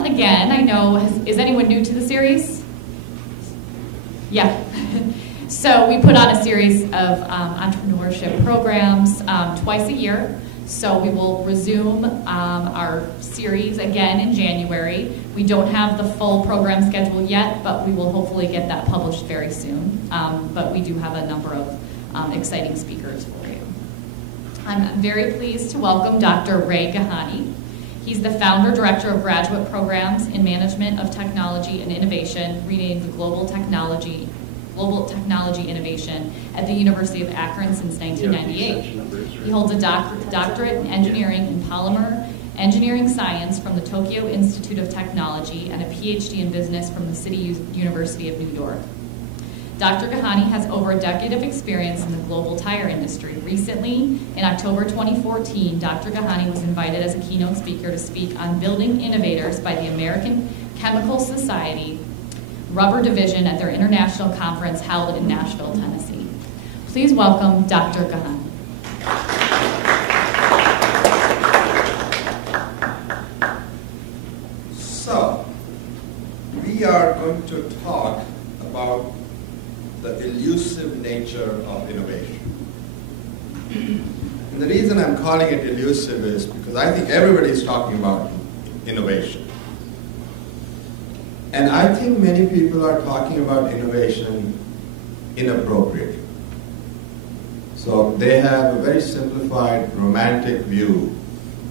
Again, I know, is anyone new to the series? Yeah. So we put on a series of entrepreneurship programs twice a year. So we will resume our series again in January. We don't have the full program schedule yet, but we will hopefully get that published very soon. But we do have a number of exciting speakers for you. I'm very pleased to welcome Dr. Ray Gehani. He's the founder, director of graduate programs in management of technology and innovation, renamed the Global Technology Innovation at the University of Akron since 1998. He holds a doctorate in engineering in Polymer, engineering science from the Tokyo Institute of Technology, and a Ph.D. in business from the City University of New York. Dr. Gehani has over a decade of experience in the global tire industry. Recently, in October 2014, Dr. Gehani was invited as a keynote speaker to speak on Building Innovators by the American Chemical Society Rubber Division at their international conference held in Nashville, Tennessee. Please welcome Dr. Gehani. So, we are going to talk about the elusive nature of innovation. And the reason I'm calling it elusive is because I think everybody is talking about innovation. And I think many people are talking about innovation inappropriately. So they have a very simplified, romantic view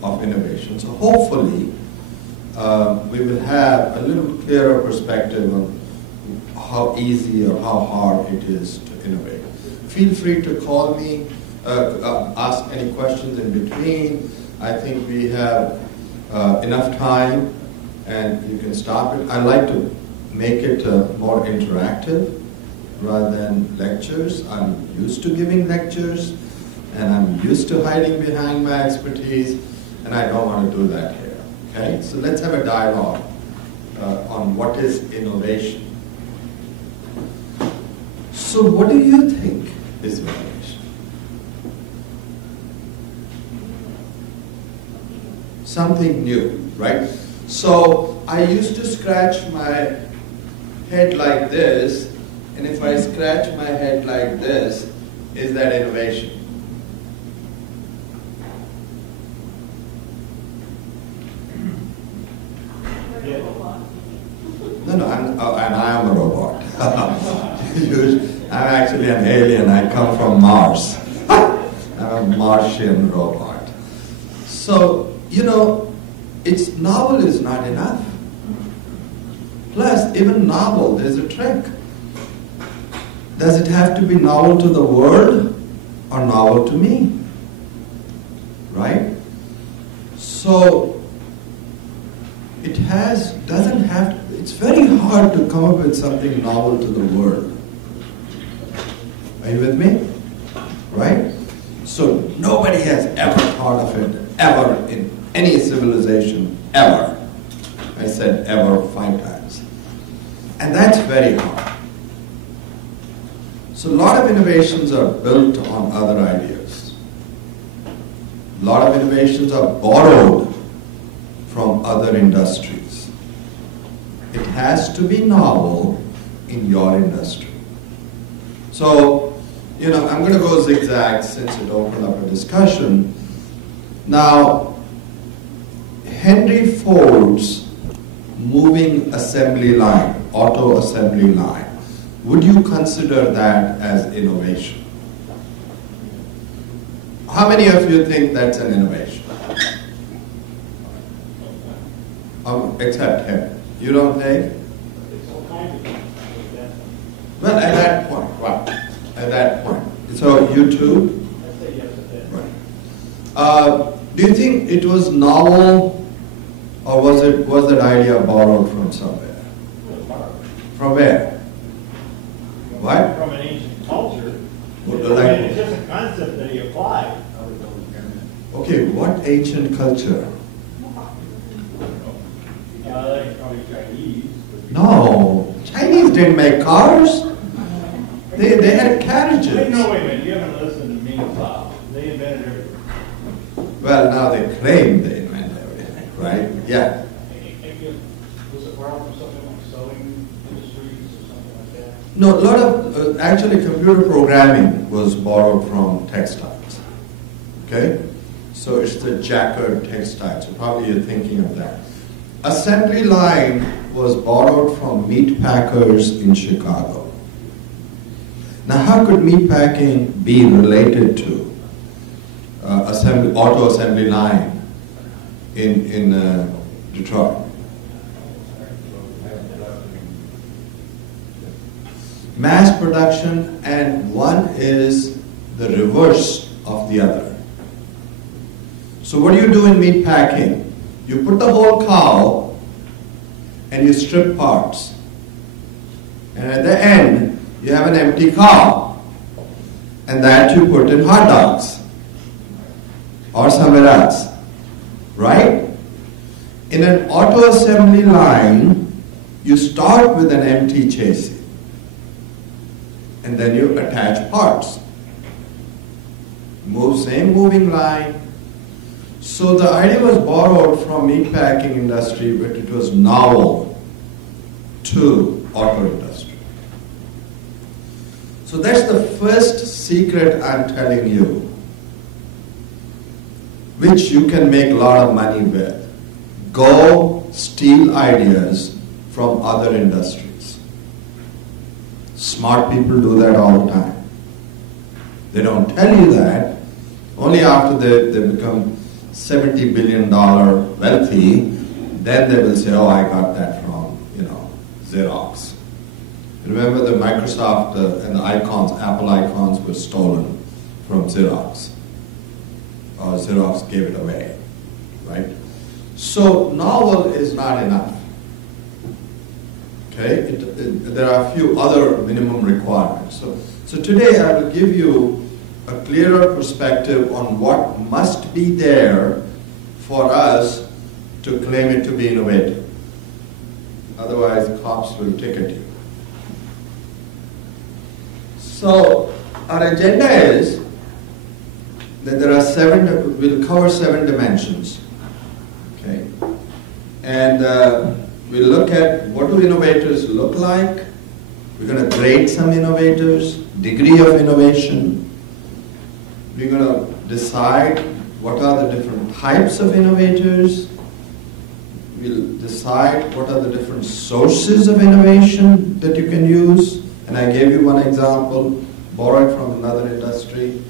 of innovation. So hopefully, we will have a little clearer perspective on how easy or how hard it is to innovate. Feel free to call me, ask any questions in between. I think we have enough time and you can stop it. I like to make it more interactive rather than lectures. I'm used to giving lectures and I'm used to hiding behind my expertise, and I don't want to do that here. Okay? So let's have a dialogue on what is innovation. So what do you think is innovation? Something new, right? So I used to scratch my head like this, and if I scratch my head like this, is that innovation? No, and I am a robot. I'm actually an alien. I come from Mars. I'm a Martian robot. So, it's novel is not enough. Plus, even novel, there's a trick. Does it have to be novel to the world or novel to me? Right? So, it's very hard to come up with something novel to the world. Are you with me? Right? So nobody has ever thought of it, ever, in any civilization, ever. I said ever 5 times. And that's very hard. So a lot of innovations are built on other ideas. A lot of innovations are borrowed from other industries. It has to be novel in your industry. So, I'm going to go zigzag since it opened up a discussion. Now, Henry Ford's moving assembly line, auto assembly line, would you consider that as innovation? How many of you think that's an innovation? Except him. You don't think? Well, at that point, right. At that point. So you too? I say yes, it is. Right. Do you think it was novel, or was that idea borrowed from somewhere? From where? What? From an ancient culture. Like, It's just a concept that he applied. okay, what ancient culture? Probably Chinese. No, Chinese didn't make cars. They had carriages. Wait a minute, you haven't listened to me. They invented everything. Well, now they claim they invented everything, right? Yeah. requirement for something like sewing industries or something like that? No, a lot of, actually computer programming was borrowed from textiles. Okay? So it's the Jacquard textiles. So probably you're thinking of that. Assembly line was borrowed from meat packers in Chicago. Now, how could meat packing be related to auto assembly line in Detroit? Mass production, and one is the reverse of the other. So what do you do in meat packing? You put the whole cow and you strip parts. And at the end, you have an empty cow. And that you put in hot dogs or somewhere else. Right? In an auto assembly line, you start with an empty chassis. And then you attach parts. Same moving line. So the idea was borrowed from meat packing industry, but it was novel to auto industry. So that's the first secret I'm telling you, which you can make a lot of money with. Go steal ideas from other industries. Smart people do that all the time. They don't tell you that. Only after they become $70 billion wealthy, then they will say, oh, I got that from, Xerox. Remember the Microsoft and the icons, Apple icons were stolen from Xerox. Or Xerox gave it away, right? So novel is not enough. Okay, there are a few other minimum requirements. So today I will give you a clearer perspective on what must be there for us to claim it to be innovative. Otherwise, cops will ticket you. So our agenda is that there are we'll cover 7 dimensions. Okay, and we'll look at what do innovators look like. We're going to grade some innovators, degree of innovation. We're going to decide what are the different types of innovators. We'll decide what are the different sources of innovation that you can use. And I gave you one example, borrowed from another industry.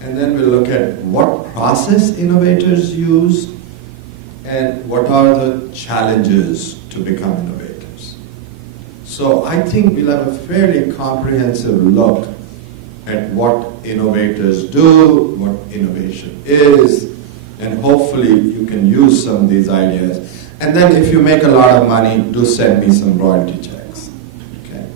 And then we'll look at what process innovators use and what are the challenges to become innovators. So I think we'll have a fairly comprehensive look at what innovators do, what innovation is, and hopefully you can use some of these ideas. And then if you make a lot of money, do send me some royalty checks. Okay.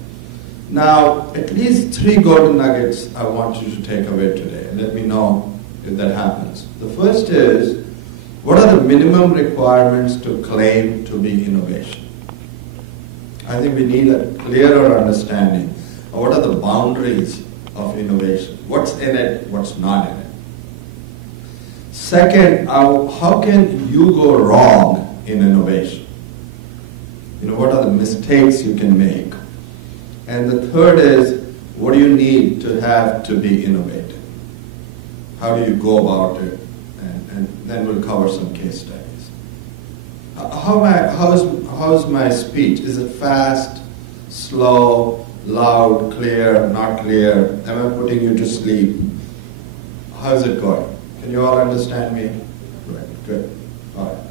Now, at least 3 golden nuggets I want you to take away today. Let me know if that happens. The first is, what are the minimum requirements to claim to be innovation? I think we need a clearer understanding of what are the boundaries of innovation. What's in it, what's not in it. Second, how can you go wrong in innovation? What are the mistakes you can make? And the third is, what do you need to have to be innovative? How do you go about it? And then we'll cover some case studies. How's my speech? Is it fast, slow, loud, clear, not clear? Am I putting you to sleep? How's it going? Can you all understand me? Right, good. All right.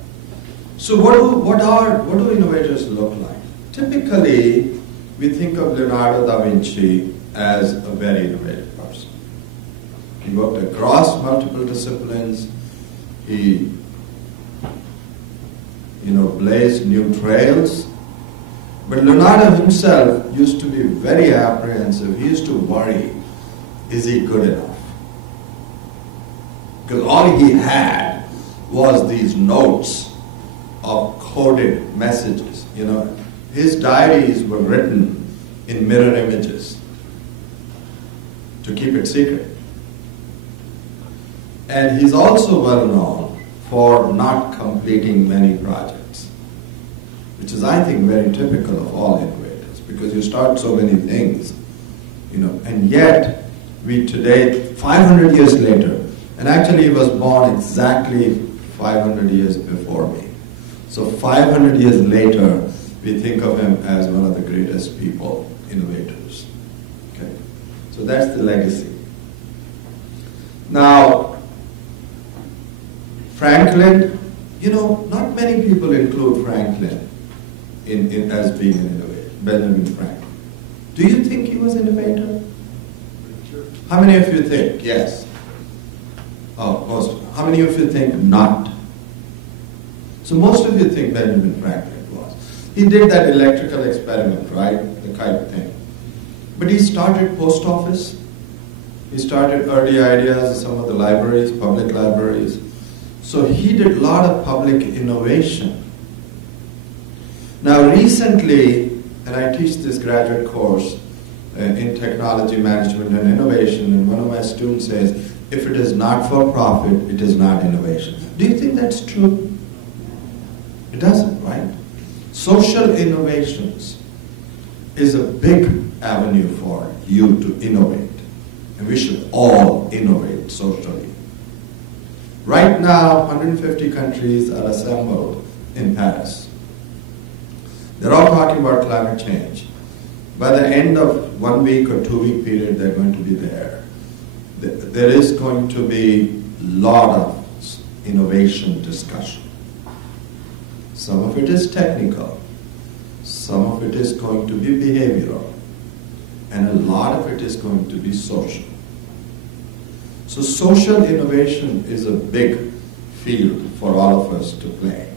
So what do innovators look like? Typically, we think of Leonardo da Vinci as a very innovative person. He worked across multiple disciplines. He, blazed new trails. But Leonardo himself used to be very apprehensive. He used to worry, is he good enough? Because all he had was these notes of coded messages. His diaries were written in mirror images to keep it secret. And he's also well known for not completing many projects. which is, I think, very typical of all innovators, because you start so many things, and yet we today, 500 years later, and actually he was born exactly 500 years before me. So 500 years later, we think of him as one of the greatest people, innovators. Okay? So that's the legacy. Now, Franklin, not many people include Franklin as being an innovator, Benjamin Franklin. Do you think he was an innovator? Sure. How many of you think yes? Oh, most. How many of you think not? So most of you think Benjamin Franklin was. He did that electrical experiment, right? The kite thing. But he started post office. He started early ideas in some of the libraries, public libraries. So he did a lot of public innovation. Now recently, and I teach this graduate course in technology management and innovation, and one of my students says, if it is not for profit, it is not innovation. Do you think that's true? It doesn't, right? Social innovations is a big avenue for you to innovate. And we should all innovate socially. Right now, 150 countries are assembled in Paris. They're all talking about climate change. By the end of 1 week or 2 week period, they're going to be there. There is going to be a lot of innovation discussion. Some of it is technical. Some of it is going to be behavioral. And a lot of it is going to be social. So social innovation is a big field for all of us to play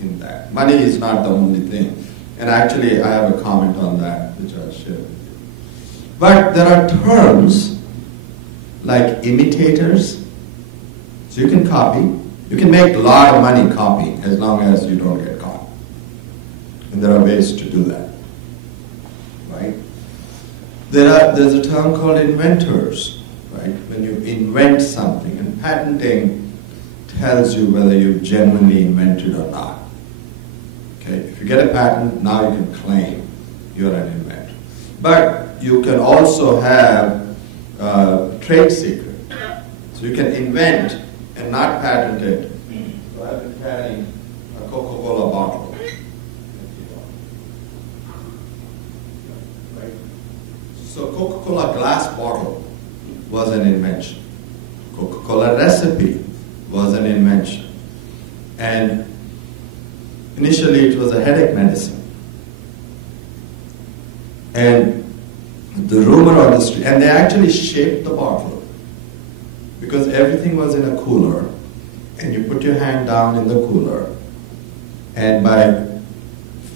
in that. Money is not the only thing. And actually, I have a comment on that, which I'll share with you. But there are terms like imitators. So you can copy. You can make a lot of money copying as long as you don't get caught. And there are ways to do that. Right? There's a term called inventors. Right? When you invent something, and patenting tells you whether you've genuinely invented or not. Okay? If you get a patent, now you can claim you're an inventor. But you can also have trade secret. So you can invent and not patent it. So I've been carrying a Coca-Cola bottle. Right? So Coca-Cola glass bottle was an invention. Coca-Cola recipe was an invention. And initially it was a headache medicine. And the rumor on the street, and they actually shaped the bottle because everything was in a cooler, and you put your hand down in the cooler, and by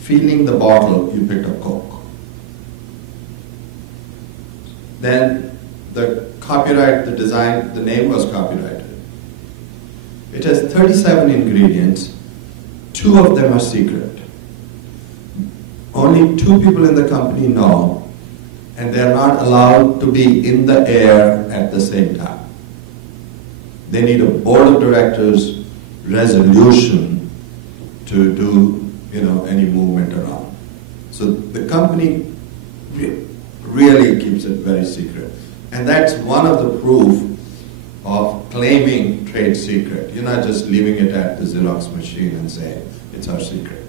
feeling the bottle, you picked up Coke. Then the copyright, the design, the name was copyrighted. It has 37 ingredients. 2 of them are secret. Only 2 people in the company know, and they're not allowed to be in the air at the same time. They need a board of directors resolution to do, any movement around. So the company really keeps it very secret. And that's one of the proof of claiming trade secret. You're not just leaving it at the Xerox machine and saying it's our secret.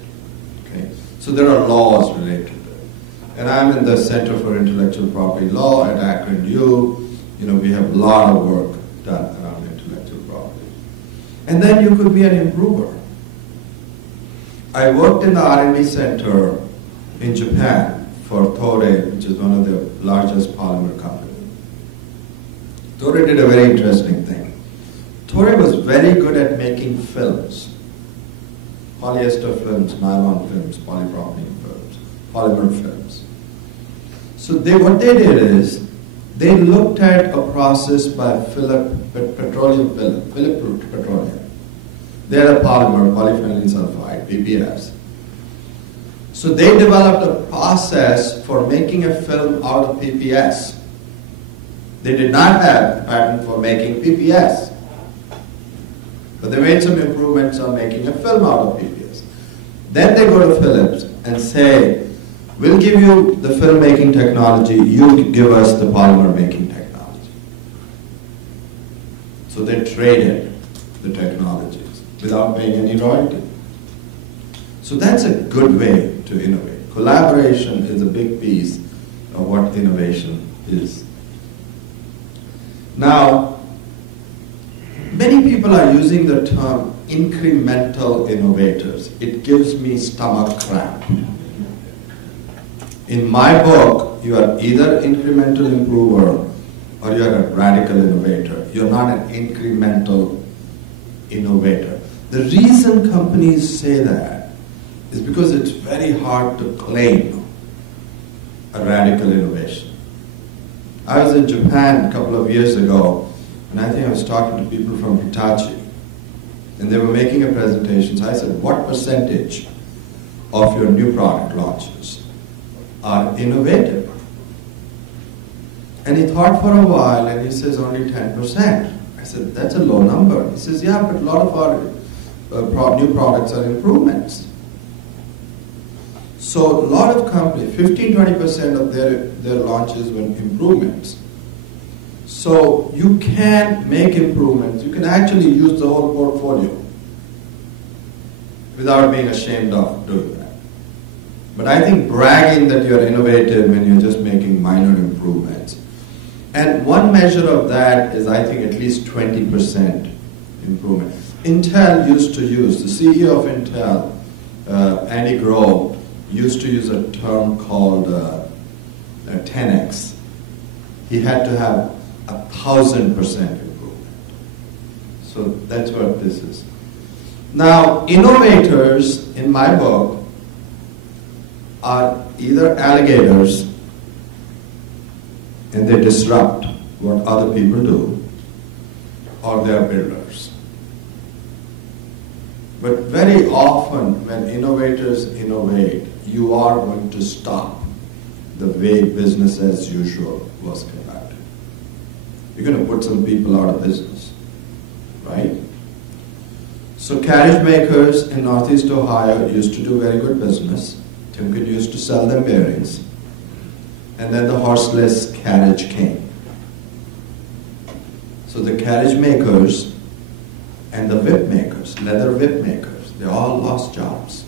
Okay? So there are laws related to it. And I'm in the Center for Intellectual Property Law at Akron U. We have a lot of work done around intellectual property. And then you could be an improver. I worked in the R&D center in Japan for Toray, which is one of the largest polymer companies. Toray did a very interesting thing. Toray was very good at making films. Polyester films, nylon films, polypropylene films, polymer films. So what they did is, they looked at a process by Philip Petroleum. They had a polymer, polyphenylene sulfide, PPS. So they developed a process for making a film out of PPS. They did not have a patent for making PPS. But they made some improvements on making a film out of PPS. Then they go to Philips and say, we'll give you the filmmaking technology, you give us the polymer making technology. So they traded the technologies without paying any royalty. So that's a good way to innovate. Collaboration is a big piece of what innovation is. Now, many people are using the term incremental innovators. It gives me stomach cramp. In my book, you are either incremental improver or you are a radical innovator. You're not an incremental innovator. The reason companies say that is because it's very hard to claim a radical innovation. I was in Japan a couple of years ago, and I think I was talking to people from Hitachi, and they were making a presentation. So I said, what percentage of your new product launches are innovative? And he thought for a while, and he says only 10%. I said, that's a low number. He says, yeah, but a lot of our new products are improvements. So a lot of companies, 15-20% of their launches were improvements. So you can make improvements. You can actually use the whole portfolio without being ashamed of doing that. But I think bragging that you're innovative when you're just making minor improvements. And one measure of that is, I think, at least 20% improvement. Intel used to use, the CEO of Intel, Andy Grove, used to use a term called 10x. He had to have 1,000% improvement. So that's what this is. Now, innovators in my book are either alligators and they disrupt what other people do, or they are builders. But very often when innovators innovate, you are going to stop the way business as usual was conducted. You're going to put some people out of business, right? So carriage makers in Northeast Ohio used to do very good business. Timken used to sell them bearings. And then the horseless carriage came. So the carriage makers and the whip makers, leather whip makers, they all lost jobs.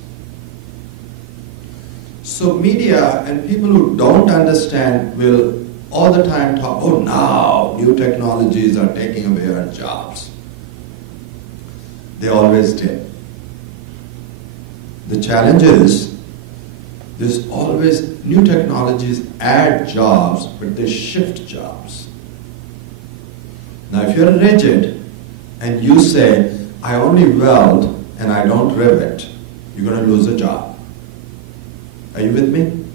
So media and people who don't understand will all the time talk, oh, now new technologies are taking away our jobs. They always did. The challenge is, there's always new technologies add jobs, but they shift jobs. Now if you're rigid and you say, I only weld and I don't rivet, you're going to lose a job. Are you with me?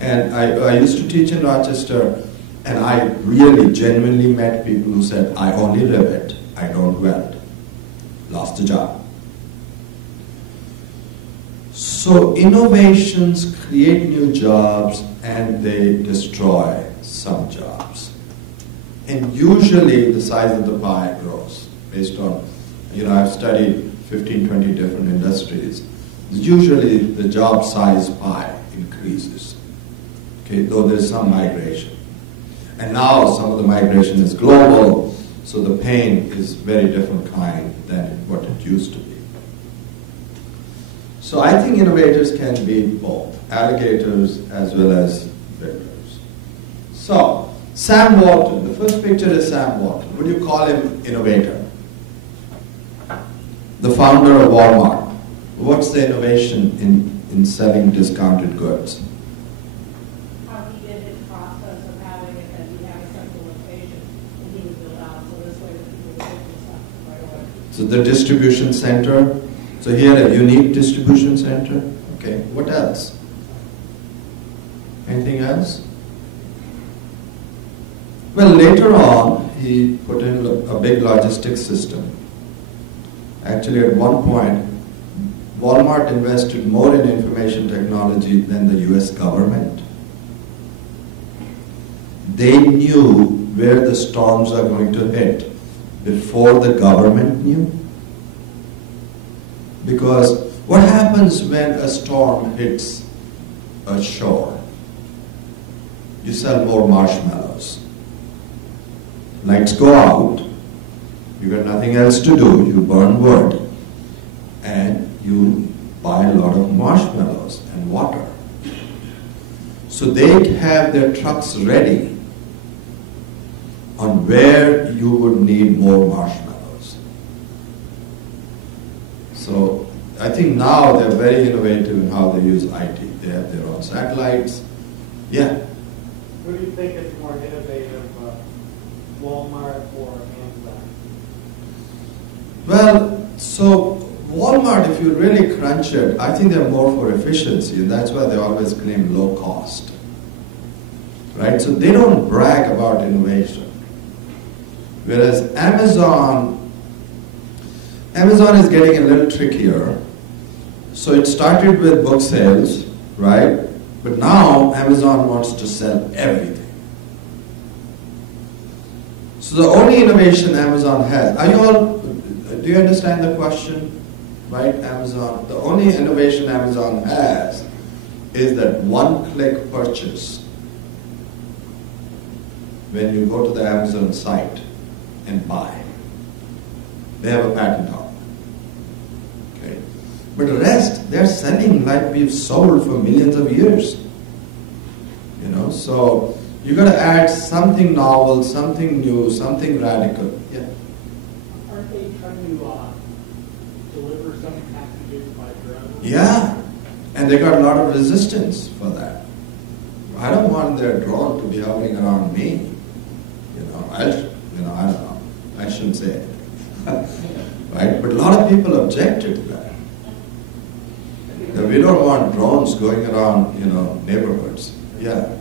And I used to teach in Rochester, and I really genuinely met people who said, I only rivet, I don't weld. Lost a job. So innovations create new jobs and they destroy some jobs. And usually the size of the pie grows based on, I've studied 15, 20 different industries. Usually the job size pie increases, okay, though there's some migration. And now some of the migration is global, so the pain is very different kind than what it used to be. So I think innovators can be both, alligators as well as builders. So, Sam Walton, the first picture is Sam Walton. Would you call him innovator? The founder of Walmart. What's the innovation in selling discounted goods? How he did his process of having it, and he had a central location, and he would build out, so this way that people would pick this up right away. So the distribution center. So he had a unique distribution center. Okay, what else? Anything else? Well, later on, he put in a big logistics system. Actually, at one point, Walmart invested more in information technology than the US government. They knew where the storms are going to hit before the government knew. Because What happens when a storm hits a shore? You sell more marshmallows. Lights go out, you got nothing else to do, you burn wood, and you buy a lot of marshmallows and water. So they have their trucks ready on where you would need more marshmallows. So I think now they're very innovative in how they use IT. They have their own satellites. Yeah. Who do you think is more innovative, Walmart or Amazon? Well, so Walmart, if you really crunch it, I think they're more for efficiency, and that's why they always claim low cost. Right? So they don't brag about innovation. Whereas Amazon is getting a little trickier. So it started with book sales, right? But now Amazon wants to sell everything. So the only innovation Amazon has, do you understand the question? Right, Amazon, the only innovation Amazon has is that one-click purchase. When you go to the Amazon site and buy, they have a patent on it. Okay? But the rest, they're selling like we've sold for millions of years. You know, so you got to add something novel, something new, something radical. Yeah. Aren't they trying to deliver some packages by drone? Yeah, and they got a lot of resistance for that. I don't want their drone to be hovering around me. I don't know. I shouldn't say anything. Right? But a lot of people objected to that. That we don't want drones going around, neighborhoods. Yeah.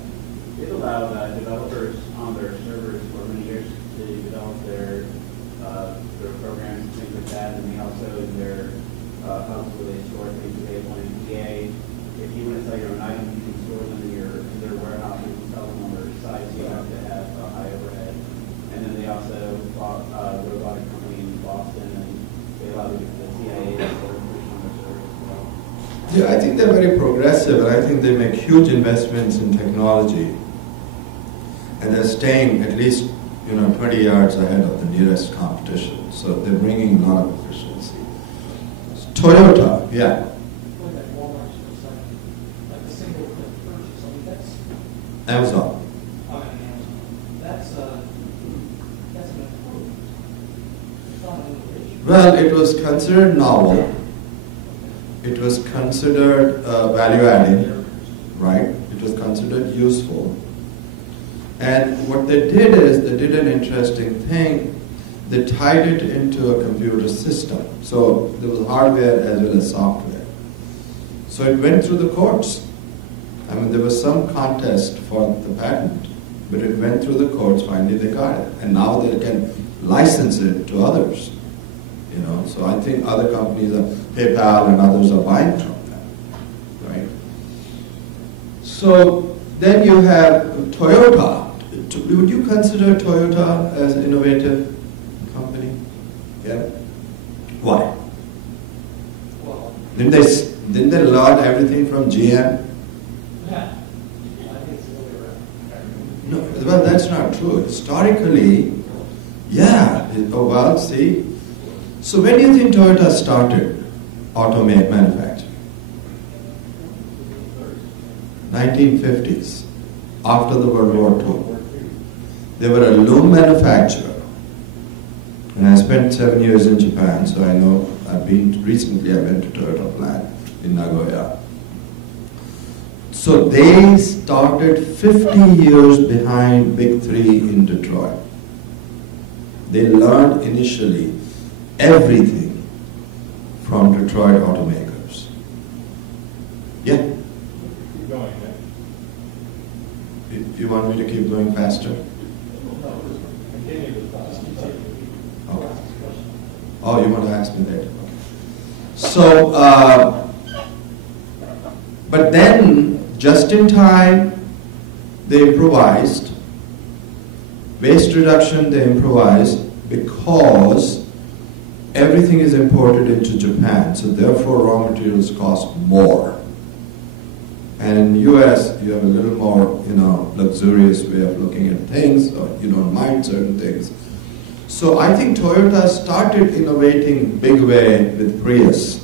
It allowed developers on their servers for many years to develop their programs and things like that, and they also in their hubs where they store things available in PA. If you want to sell your own items, you can store them in their warehouses and sell them on their sites. You don't have to have a high overhead. And then they also bought a robotic company in Boston, and they allowed the CIA to store information on their servers as well. Yeah, I think they're very progressive, and I think they make huge investments in technology. And they're staying at least 20 yards ahead of the nearest competition. So they're bringing a lot of efficiency. Toyota, yeah. Walmart's like a single click purchase. I mean, that's Amazon. That's an improvement. It's not an innovation. Well, it was considered novel. It was considered value-adding, right? It was considered useful. And what they did is they did an interesting thing. They tied it into a computer system. So there was hardware as well as software. So it went through the courts. I mean, there was some contest for the patent, but it went through the courts. Finally, they got it. And now they can license it to others. So I think other companies, PayPal and others, are buying from them, right? So then you have Toyota. Would you consider Toyota as an innovative company? Yeah. Why? Well, Didn't they learn everything from GM? yeah. I think it's the other way around. No, well, that's not true. Historically, yeah. Oh, well, see. So when do you think Toyota started auto manufacturing? 1950s, after the World War II. They were a loom manufacturer. And I spent 7 years in Japan, so I know recently I went to Toyota plant in Nagoya. So they started 50 years behind Big Three in Detroit. They learned initially everything from Detroit automakers. Yeah? Keep going, man. Do you want me to keep going faster? Continue the thought. Okay. Oh, you want to ask me later? Okay. So, but then, just in time, they improvised. Waste reduction, they improvised because everything is imported into Japan, so therefore raw materials cost more. And in the US, you have a little more, luxurious way of looking at things, or you don't mind certain things. So I think Toyota started innovating big way with Prius.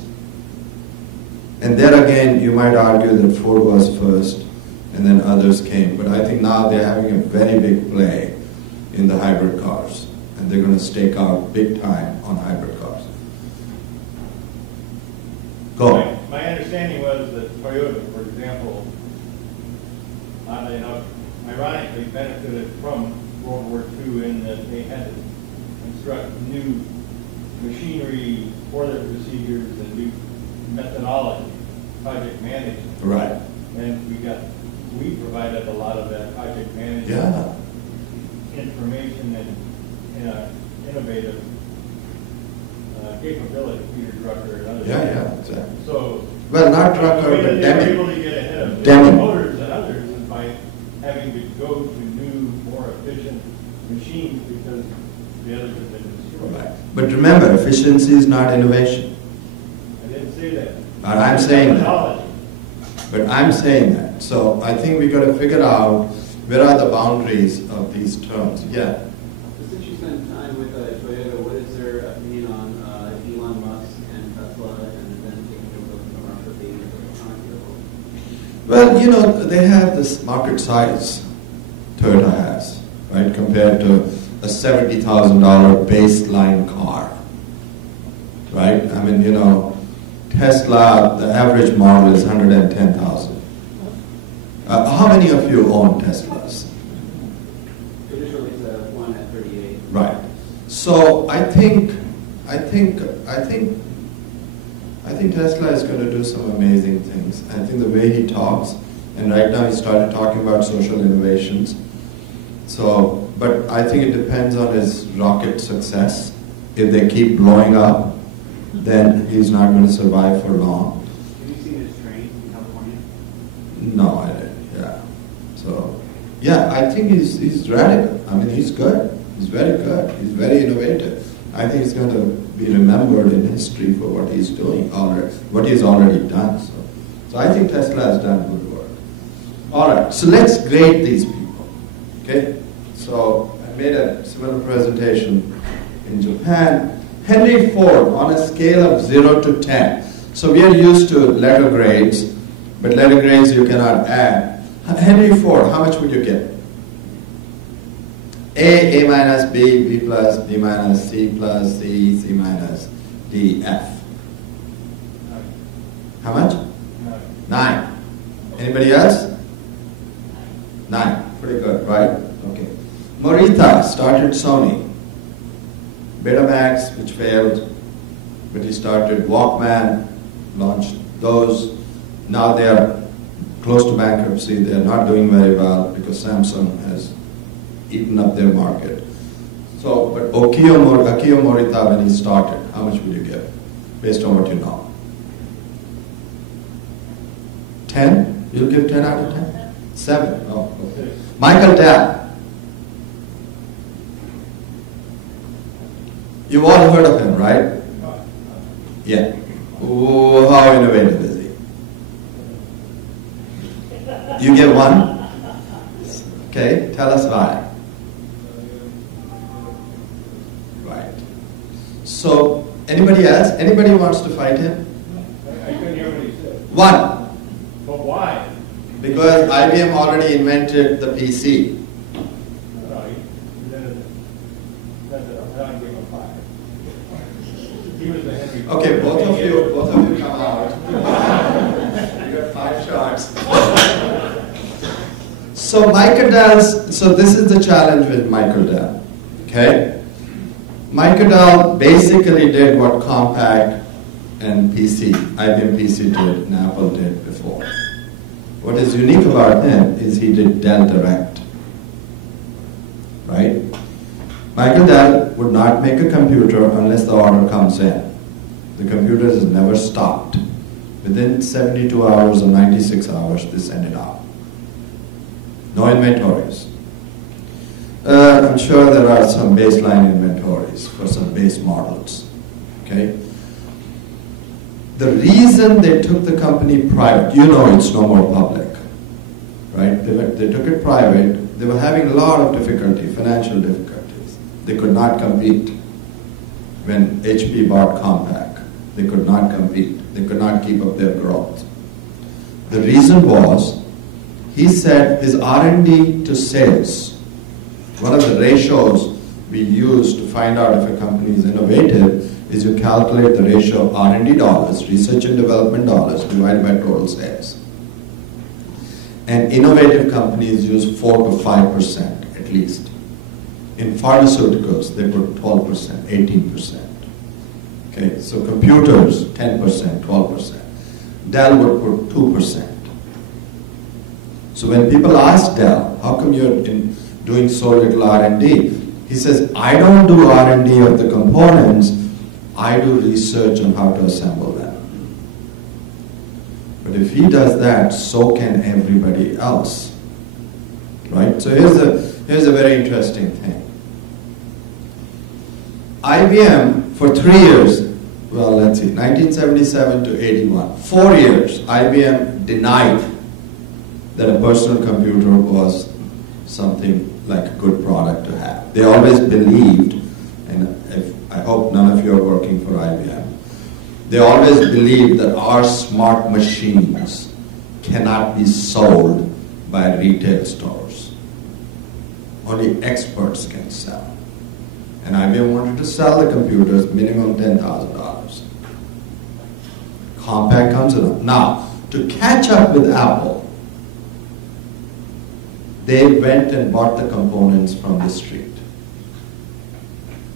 And there again, you might argue that Ford was first, and then others came. But I think now they're having a very big play in the hybrid cars. And they're going to stake out big time on hybrid cars. Go. My understanding was that Toyota, for example, oddly enough, ironically benefited from World War II in that they had to construct new machinery for their procedures and new methodology, project management. Right. And we provided a lot of that project management information and innovative capability, Peter Drucker and others. Yeah, exactly. So, well, not Drucker, but they were Deming. able to get ahead of Deming. motors and others by having to go to new, more efficient machines because the others have been destroyed. Right. But remember, efficiency is not innovation. I didn't say that. But I'm saying that. Methodology. But I'm saying that. So I think we got to figure out where are the boundaries of these terms. Yeah. Since you spent time with Toyota, what is their opinion on Elon Musk and Tesla and then taking over the commercial being electronic vehicle? Well, they have this market size Toyota has, right, compared to a $70,000 baseline car, right? I mean, Tesla, the average model is 110,000. How many of you own Teslas? Initially, it's one at 38. Right. So I think Tesla is going to do some amazing things. I think the way he talks, and right now he started talking about social innovations. So, but I think it depends on his rocket success. If they keep blowing up, then he's not going to survive for long. Have you seen his train in California? No, I didn't. Yeah. So, yeah, I think he's radical. I mean, he's good. He's very good. He's very innovative. I think he's going to be remembered in history for what he's doing already, what he's already done. So I think Tesla has done good work. All right. So let's grade these people. Okay. So I made a similar presentation in Japan. Henry Ford on a scale of 0 to 10. So we are used to letter grades, but letter grades you cannot add. Henry Ford, how much would you get? A minus, B plus, B minus, C plus, C minus, D, F. How much? 9. Anybody else? 9. Pretty good, right? Okay. Morita started Sony. Betamax, which failed, but he started Walkman, launched those. Now they are close to bankruptcy. They are not doing very well because Samsung has eaten up their market. So, but Akio Morita, when he started, how much would you give, based on what you know? 10? You'll give 10 out of 10? 7? Oh, okay. Michael Dell. You've all heard of him, right? Yeah. Ooh, how innovative is he? You give 1? Okay, tell us why. Right. So, anybody else? Anybody wants to fight him? I couldn't hear what he said. 1. But why? Because IBM already invented the PC. I'll give him 5. He was the Henry. Okay, both of you come out. You got 5 shots. So this is the challenge with Michael Dell. Okay? Michael Dell basically did what Compaq and IBM PC did and Apple did before. What is unique about him is he did Dell Direct. Right? Michael Dell would not make a computer unless the order comes in. The computer has never stopped. Within 72 hours or 96 hours, they send it out. No inventories. I'm sure there are some baseline inventories for some base models. Okay? Okay? The reason they took the company private, you know it's no more public, right? They took it private. They were having a lot of difficulty, financial difficulties. They could not compete. When HP bought Compaq, they could not compete. They could not keep up their growth. The reason was, he said his R&D to sales, one of the ratios we use to find out if a company is innovative is you calculate the ratio of R&D dollars, research and development dollars, divided by total sales. And innovative companies use 4 to 5% at least. In pharmaceuticals, they put 12%, 18%. Okay, so computers, 10%, 12%. Dell would put 2%. So when people ask Dell, how come you're doing so little R&D? He says, I don't do R&D of the components, I do research on how to assemble them. But if he does that, so can everybody else. Right? So here's a very interesting thing. IBM, for 3 years, well, let's see, 1977 to 81, 4 years, IBM denied that a personal computer was something like a good product to have. They always believed, and I hope none of you are working for IBM, they always believed that our smart machines cannot be sold by retail stores. Only experts can sell. And IBM wanted to sell the computers minimum $10,000. Compaq comes along. Now, to catch up with Apple, they went and bought the components from the street.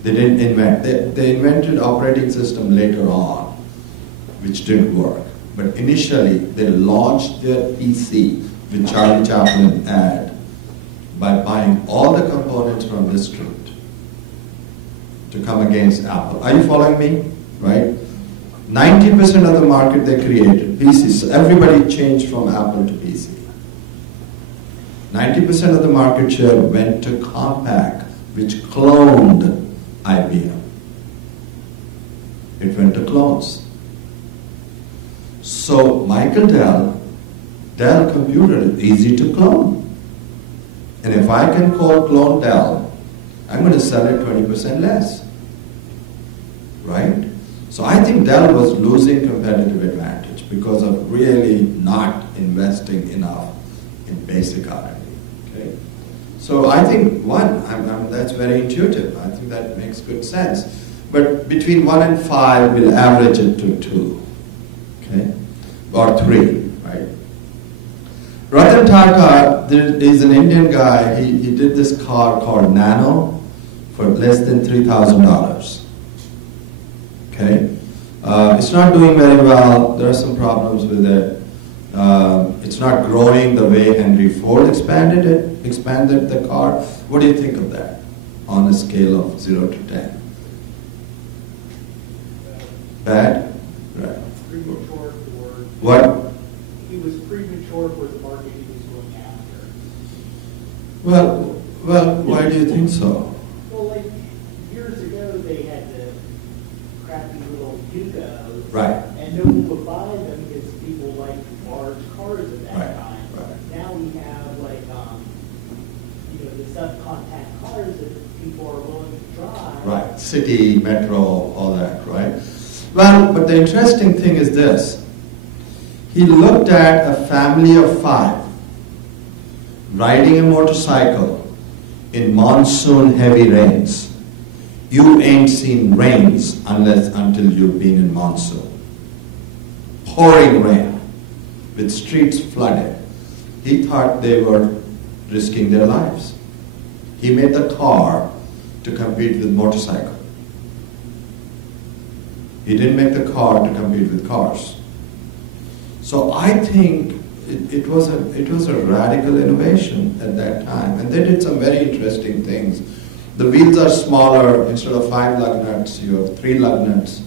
They didn't invent. They invented operating system later on, which didn't work. But initially, they launched their PC with Charlie Chaplin ad by buying all the components from the street to come against Apple. Are you following me? Right? 90% of the market they created, PCs. So everybody changed from Apple to PC. 90% of the market share went to Compaq, which cloned IBM. It went to clones. So Michael Dell computer is easy to clone. And if I can clone Dell, I'm going to sell it 20% less. Right? So I think Dell was losing competitive advantage because of really not investing enough in basic R&D. Okay? So I think that's very intuitive. I think that makes good sense. But between 1 and 5, we'll average it to 2. Okay? Or 3, right? Ratan Tata is an Indian guy. He did this car called Nano for less than $3,000. Okay? It's not doing very well. There are some problems with it. It's not growing the way Henry Ford expanded the car. What do you think of that on a scale of 0 to 10? Bad? Right. Premature for... What? He was premature for the market he was going after. Well, why do you think so? Well, like years ago, they had the crappy little Yugos. Right. And no one would buy them because people liked large cars at that Right, time. right. Now we have like, the subcontact cars that people are willing to drive. Right. City, metro, all that, right? Well, but the interesting thing is this. He looked at a family of 5 riding a motorcycle in monsoon heavy rains. You ain't seen rains until you've been in monsoon. Pouring rain with streets flooded. He thought they were risking their lives. He made the car to compete with motorcycle. He didn't make the car to compete with cars. So I think it was a radical innovation at that time. And they did some very interesting things. The wheels are smaller. Instead of 5 lug nuts, you have 3 lug nuts.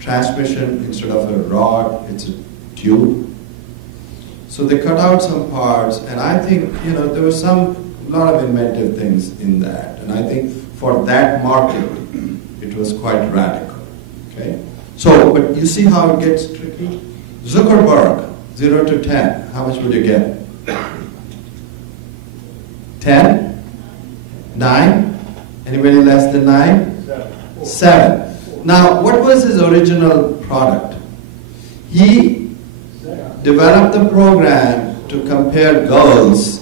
Transmission, instead of a rod, it's a tube. So they cut out some parts, and I think, there was a lot of inventive things in that. And I think for that market, it was quite radical. Okay? So, but you see how it gets tricky? Zuckerberg, 0 to 10, how much would you get? 10? 9? Anybody less than 9? 7. Now, what was his original product? He developed the program to compare girls,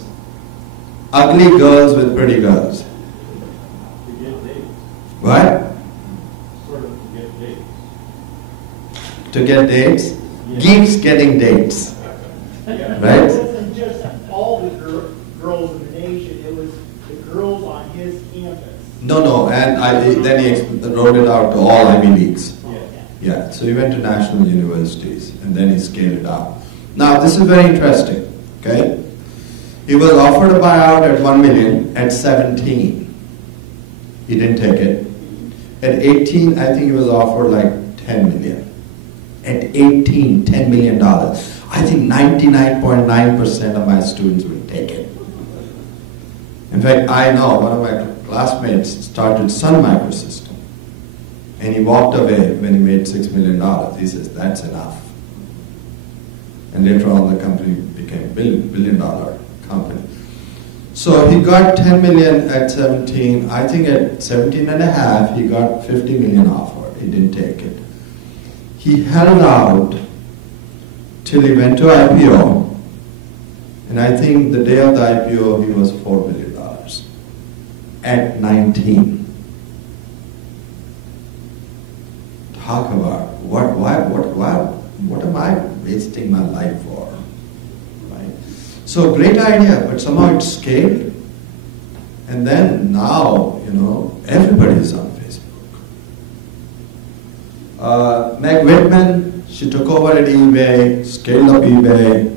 ugly girls with pretty girls. To get dates. What? Sort of to get dates. To get dates? Yeah. Geeks getting dates. Yeah. Right? It wasn't just all the girls in the nation, it was the girls on his campus. No, and then he rolled it out to all Ivy Leagues. Yeah. Yeah, so he went to national universities and then he scaled it up. Now, this is very interesting, okay? He was offered a buyout at $1 million at 17. He didn't take it. At 18, I think he was offered like 10 million. At 18, $10 million. I think 99.9% of my students will take it. In fact, I know one of my classmates started Sun Microsystem. And he walked away when he made $6 million. He says, that's enough. And later on, the company became a billion-dollar company. So he got 10 million at 17. I think at 17 and a half, he got 50 million offer. He didn't take it. He held out till he went to IPO. And I think the day of the IPO, he was $4 billion at 19. Talk about what am I wasting my life for? Right? So great idea, but somehow it's scaled. And then now, everybody is on Facebook. Meg Whitman, she took over at eBay, scaled up eBay,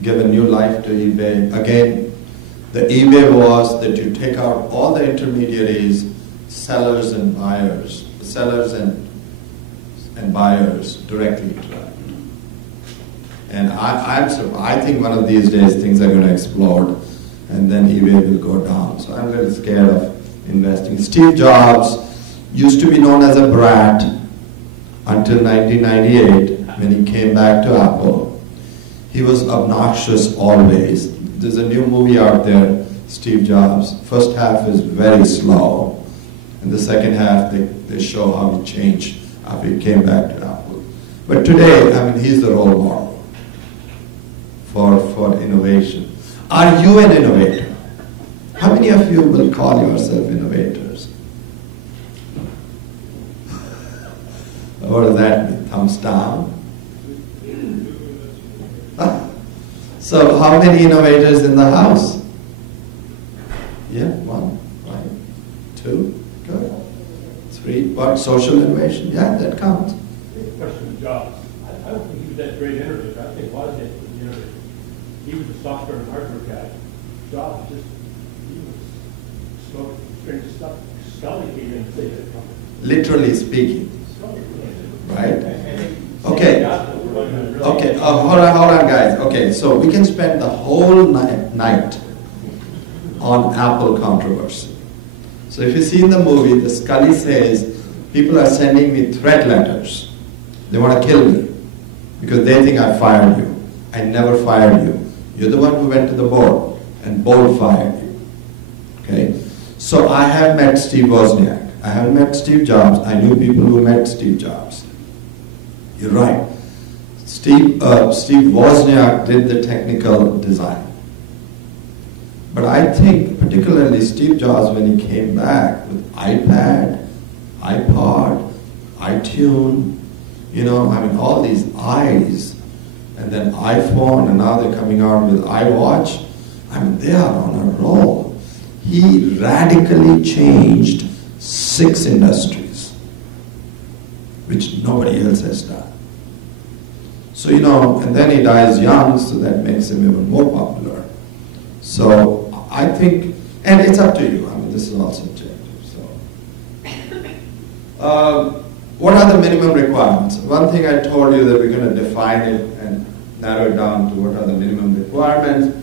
gave a new life to eBay. Again, the eBay was that you take out all the intermediaries, sellers and buyers, and buyers directly interact. And I think one of these days things are going to explode and then eBay will go down. So I'm a little scared of investing. Steve Jobs used to be known as a brat until 1998 when he came back to Apple. He was obnoxious always. There's a new movie out there, Steve Jobs. First half is very slow. And the second half, they show how he changed after he came back to Apple. But today, he's the role model for innovation. Are you an innovator? How many of you will call yourself innovators? What does that mean? Thumbs down? So how many innovators in the house? Yeah, 1, right, 2, good. 3, what? Social innovation? Yeah, that counts. Question of Jobs. I don't think he was that great innovator. I think Wozniak was the innovator. He was a software and hardware guy. Jobs he was smoking strange stuff. Scully came in and saved the company. Literally speaking. Scully. Right? Okay. Okay, hold on guys. Okay, so we can spend the whole night on Apple controversy. So if you see in the movie, the Scully says, people are sending me threat letters. They want to kill me because they think I fired you. I never fired you. You're the one who went to the board and board fired you. Okay? So I have met Steve Wozniak. I haven't met Steve Jobs. I knew people who met Steve Jobs. You're right. Steve Wozniak did the technical design. But I think particularly Steve Jobs, when he came back with iPad, iPod, iTunes, all these I's, and then iPhone, and now they're coming out with iWatch. They are on a roll. He radically changed 6 industries, which nobody else has done. So, and then he dies young, so that makes him even more popular. So, I think, and it's up to you. This is all subjective. So, what are the minimum requirements? One thing I told you that we're going to define it and narrow it down to what are the minimum requirements.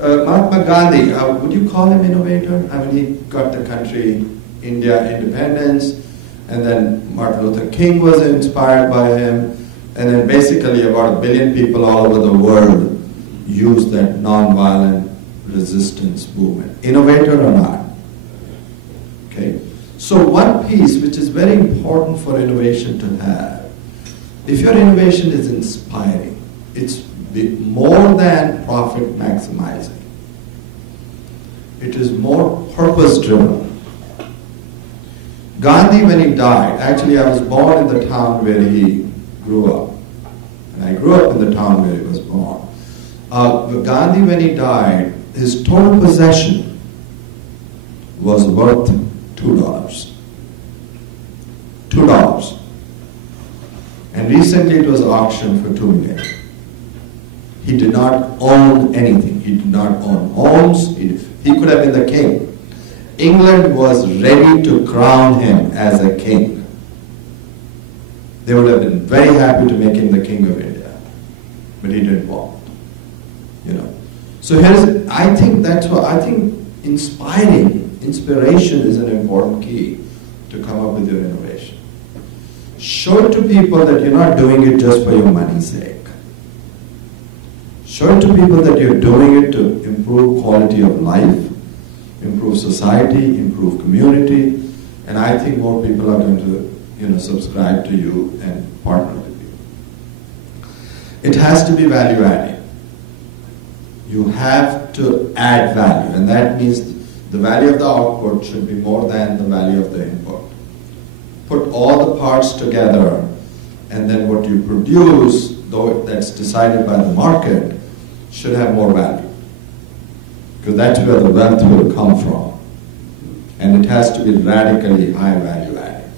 Mahatma Gandhi, would you call him innovator? He got the country, India, independence, And then Martin Luther King was inspired by him. And then basically about 1 billion people all over the world use that nonviolent resistance movement. Innovator or not? Okay. So one piece which is very important for innovation to have, if your innovation is inspiring, it's more than profit maximizing. It is more purpose driven. Gandhi, when he died, actually I was born in the town where he grew up. And I grew up in the town where he was born. Gandhi, when he died, his total possession was worth $2. $2. And recently it was auctioned for $2 million. He did not own anything. He did not own homes. He could have been the king. England was ready to crown him as a king. They would have been very happy to make him the king of India. But he didn't want. So I think inspiration is an important key to come up with your innovation. Show it to people that you're not doing it just for your money's sake. Show it to people that you're doing it to improve quality of life, improve society, improve community, and I think more people are going to subscribe to you and partner with you. It has to be value adding. You have to add value, and that means the value of the output should be more than the value of the input. Put all the parts together, and then what you produce, though that's decided by the market, should have more value. Because that's where the wealth will come from. And it has to be radically high value added.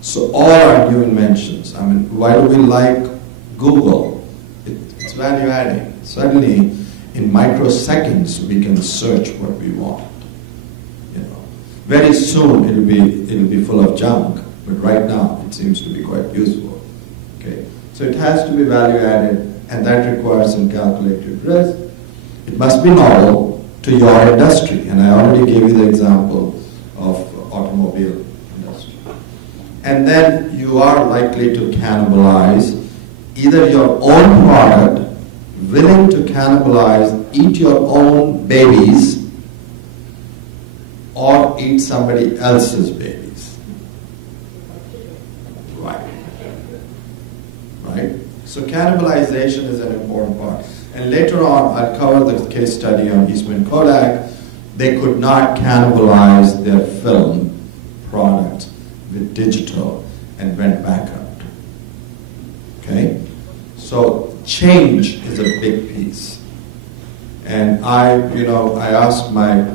So all our new inventions, why do we like Google? It's value adding. Suddenly, in microseconds, we can search what we want. Very soon it'll be full of junk, but right now it seems to be quite useful. Okay, so it has to be value added, and that requires some calculated risk. It must be novel to your industry, and I already gave you the example of automobile industry. And then you are likely to cannibalize either your own product, willing to cannibalize, eat your own babies, or eat somebody else's babies. Right? So cannibalization is an important part. And later on, I'll cover the case study on Eastman Kodak. They could not cannibalize their film product with digital and went bankrupt. Okay? So change is a big piece. And I asked my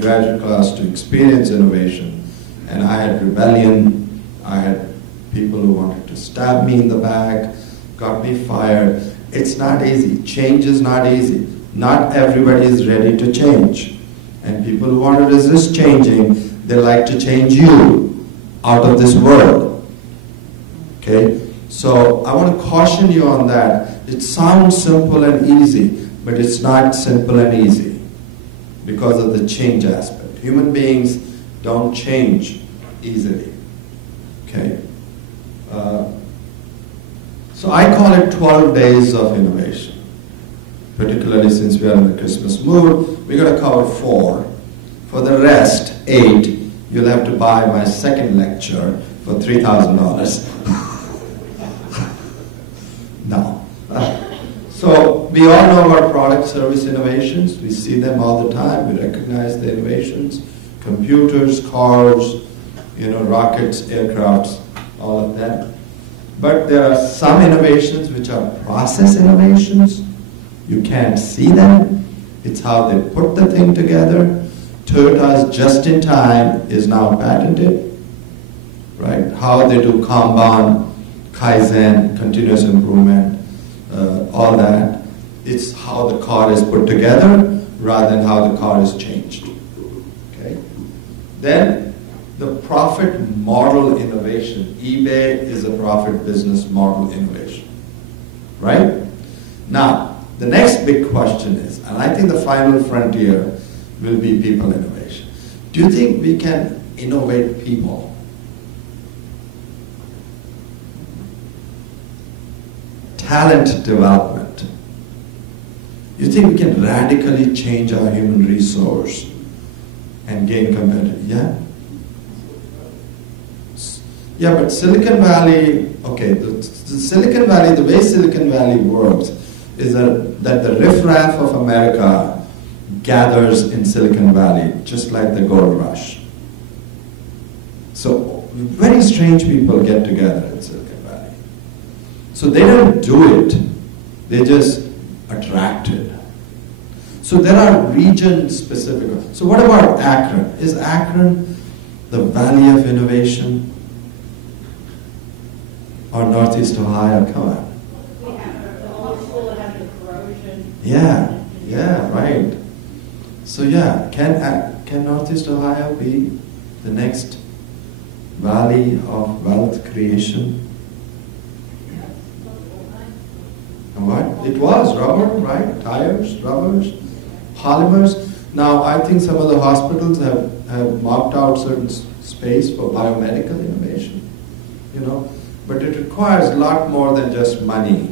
graduate class to experience innovation, and I had rebellion, I had people who wanted to stab me in the back, got me fired. It's not easy. Change is not easy. Not everybody is ready to change. And people who want to resist changing, they like to change you out of this world. Okay? So I want to caution you on that. It sounds simple and easy, but it's not simple and easy because of the change aspect. Human beings don't change easily. Okay? So I call it 12 days of innovation. Particularly since we are in the Christmas mood, we're going to cover 4. For the rest, 8, you'll have to buy my second lecture for $3,000. No. So we all know about product service innovations. We see them all the time. We recognize the innovations. Computers, cars, rockets, aircrafts, all of them. But there are some innovations which are process innovations. You can't see them. It's how they put the thing together. Toyota's just-in-time is now patented. Right? How they do Kanban, Kaizen, continuous improvement, all that. It's how the car is put together rather than how the car is changed. Okay? Then the profit model innovation. eBay is a profit business model innovation. Right? Now, the next big question is, and I think the final frontier will be people innovation. Do you think we can innovate people? talent development. You think we can radically change our human resource and gain competitive? Yeah? Yeah, but Silicon Valley, okay, the Silicon Valley, the way Silicon Valley works is that the riffraff of America gathers in Silicon Valley, just like the gold rush. So very strange people get together in Silicon Valley. So they don't do it, they just attract it. So there are region-specific. So what about Akron? Is Akron the Valley of Innovation? Or Northeast Ohio? Come on. We have the whole school that has the corrosion. Yeah, right. So yeah, can Northeast Ohio be the next valley of wealth creation? And what? It was rubber, right? Tires, rubbers, polymers. Now I think some of the hospitals have marked out certain space for biomedical innovation, you know. But it requires a lot more than just money.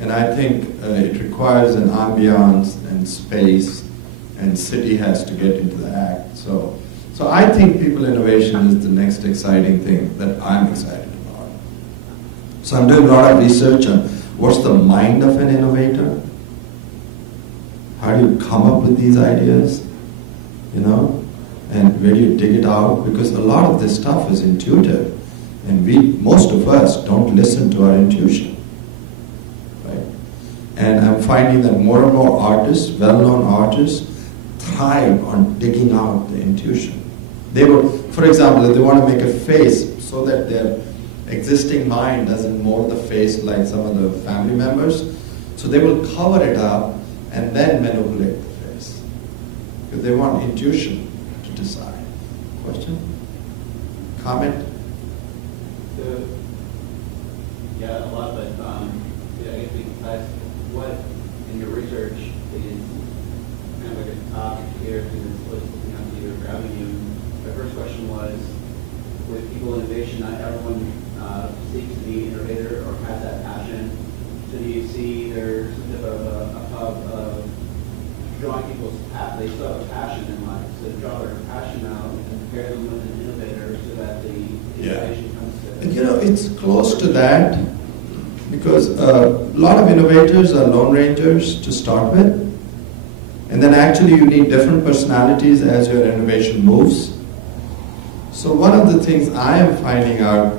And I think it requires an ambiance and space, and city has to get into the act. So I think people innovation is the next exciting thing that I'm excited about. So I'm doing a lot of research on what's the mind of an innovator? How do you come up with these ideas? You know? And where do you dig it out? Because a lot of this stuff is intuitive. And most of us don't listen to our intuition, right? And I'm finding that more and more artists, well-known artists, thrive on digging out the intuition. They will, for example, if they want to make a face so that their existing mind doesn't mold the face like some of the family members, so they will cover it up and then manipulate the face. Because they want intuition to decide. Question? Comment? Yeah, a lot, but I guess we can ask what in your research is kind of like a topic here because it's what's either grabbing you. My first question was, with people innovation, not everyone seeks to be an innovator or has that passion. So do you see there's a bit of a hub of drawing people's path? They still have a passion in life, so draw their passion out and pair them with an innovator so that the innovation comes to. And you know, it's close to that because a lot of innovators are lone rangers to start with, and then actually you need different personalities as your innovation moves. So one of the things I am finding out,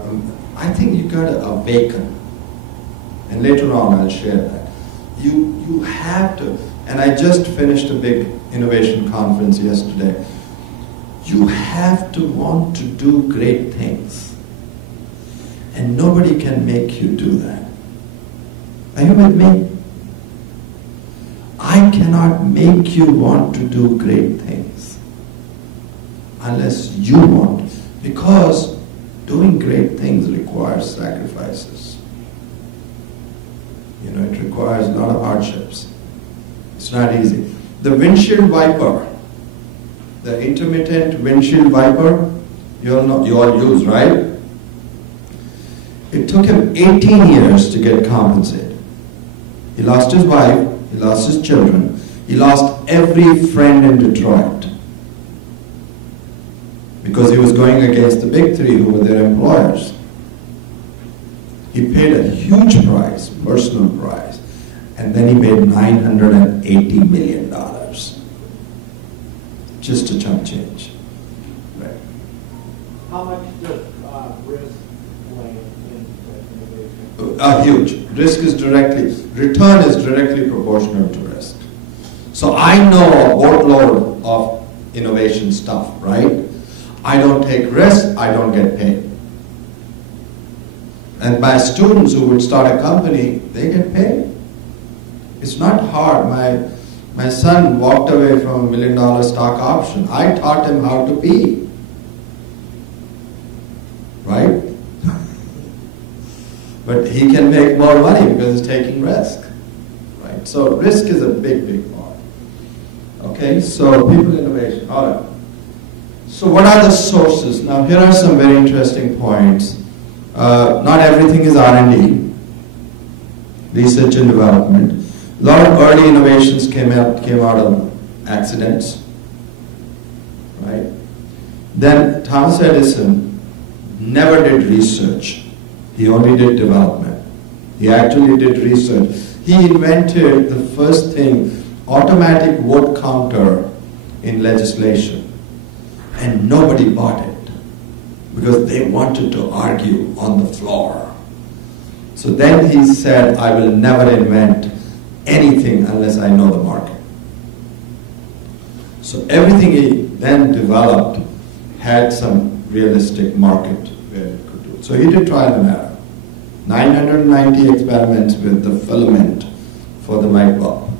I think you got to awaken, and later on I'll share that. You have to, and I just finished a big innovation conference yesterday. You have to want to do great things. And nobody can make you do that. Are you with me? I cannot make you want to do great things unless you want, because doing great things requires sacrifices. You know, it requires a lot of hardships. It's not easy. The windshield wiper, the intermittent windshield wiper, you all use, right? It took him 18 years to get compensated. He lost his wife, he lost his children, he lost every friend in Detroit because he was going against the big three who were their employers. He paid a huge price, personal price, and then he made $980 million just a chump change. Right. How much does risk play in innovation? Huge. Risk is return is directly proportional to risk. So I know a boatload of innovation stuff, right? I don't take risks, I don't get paid. And my students who would start a company, they get paid. It's not hard. My son walked away from $1 million stock option. I taught him how to be. Right? But he can make more money because he's taking risk. Right? So risk is a big, big part. Okay, so people innovation. All right. So what are the sources? Now here are some very interesting points. Not everything is R&D. research and development. A lot of early innovations came out of accidents, right? Then Thomas Edison never did research. He only did development. He actually did research. He invented the first thing, automatic vote counter in legislation. And nobody bought it because they wanted to argue on the floor. So then he said, I will never invent anything unless I know the market. So everything he then developed had some realistic market where it could do it. So he did trial and error. 990 experiments with the filament for the light bulb.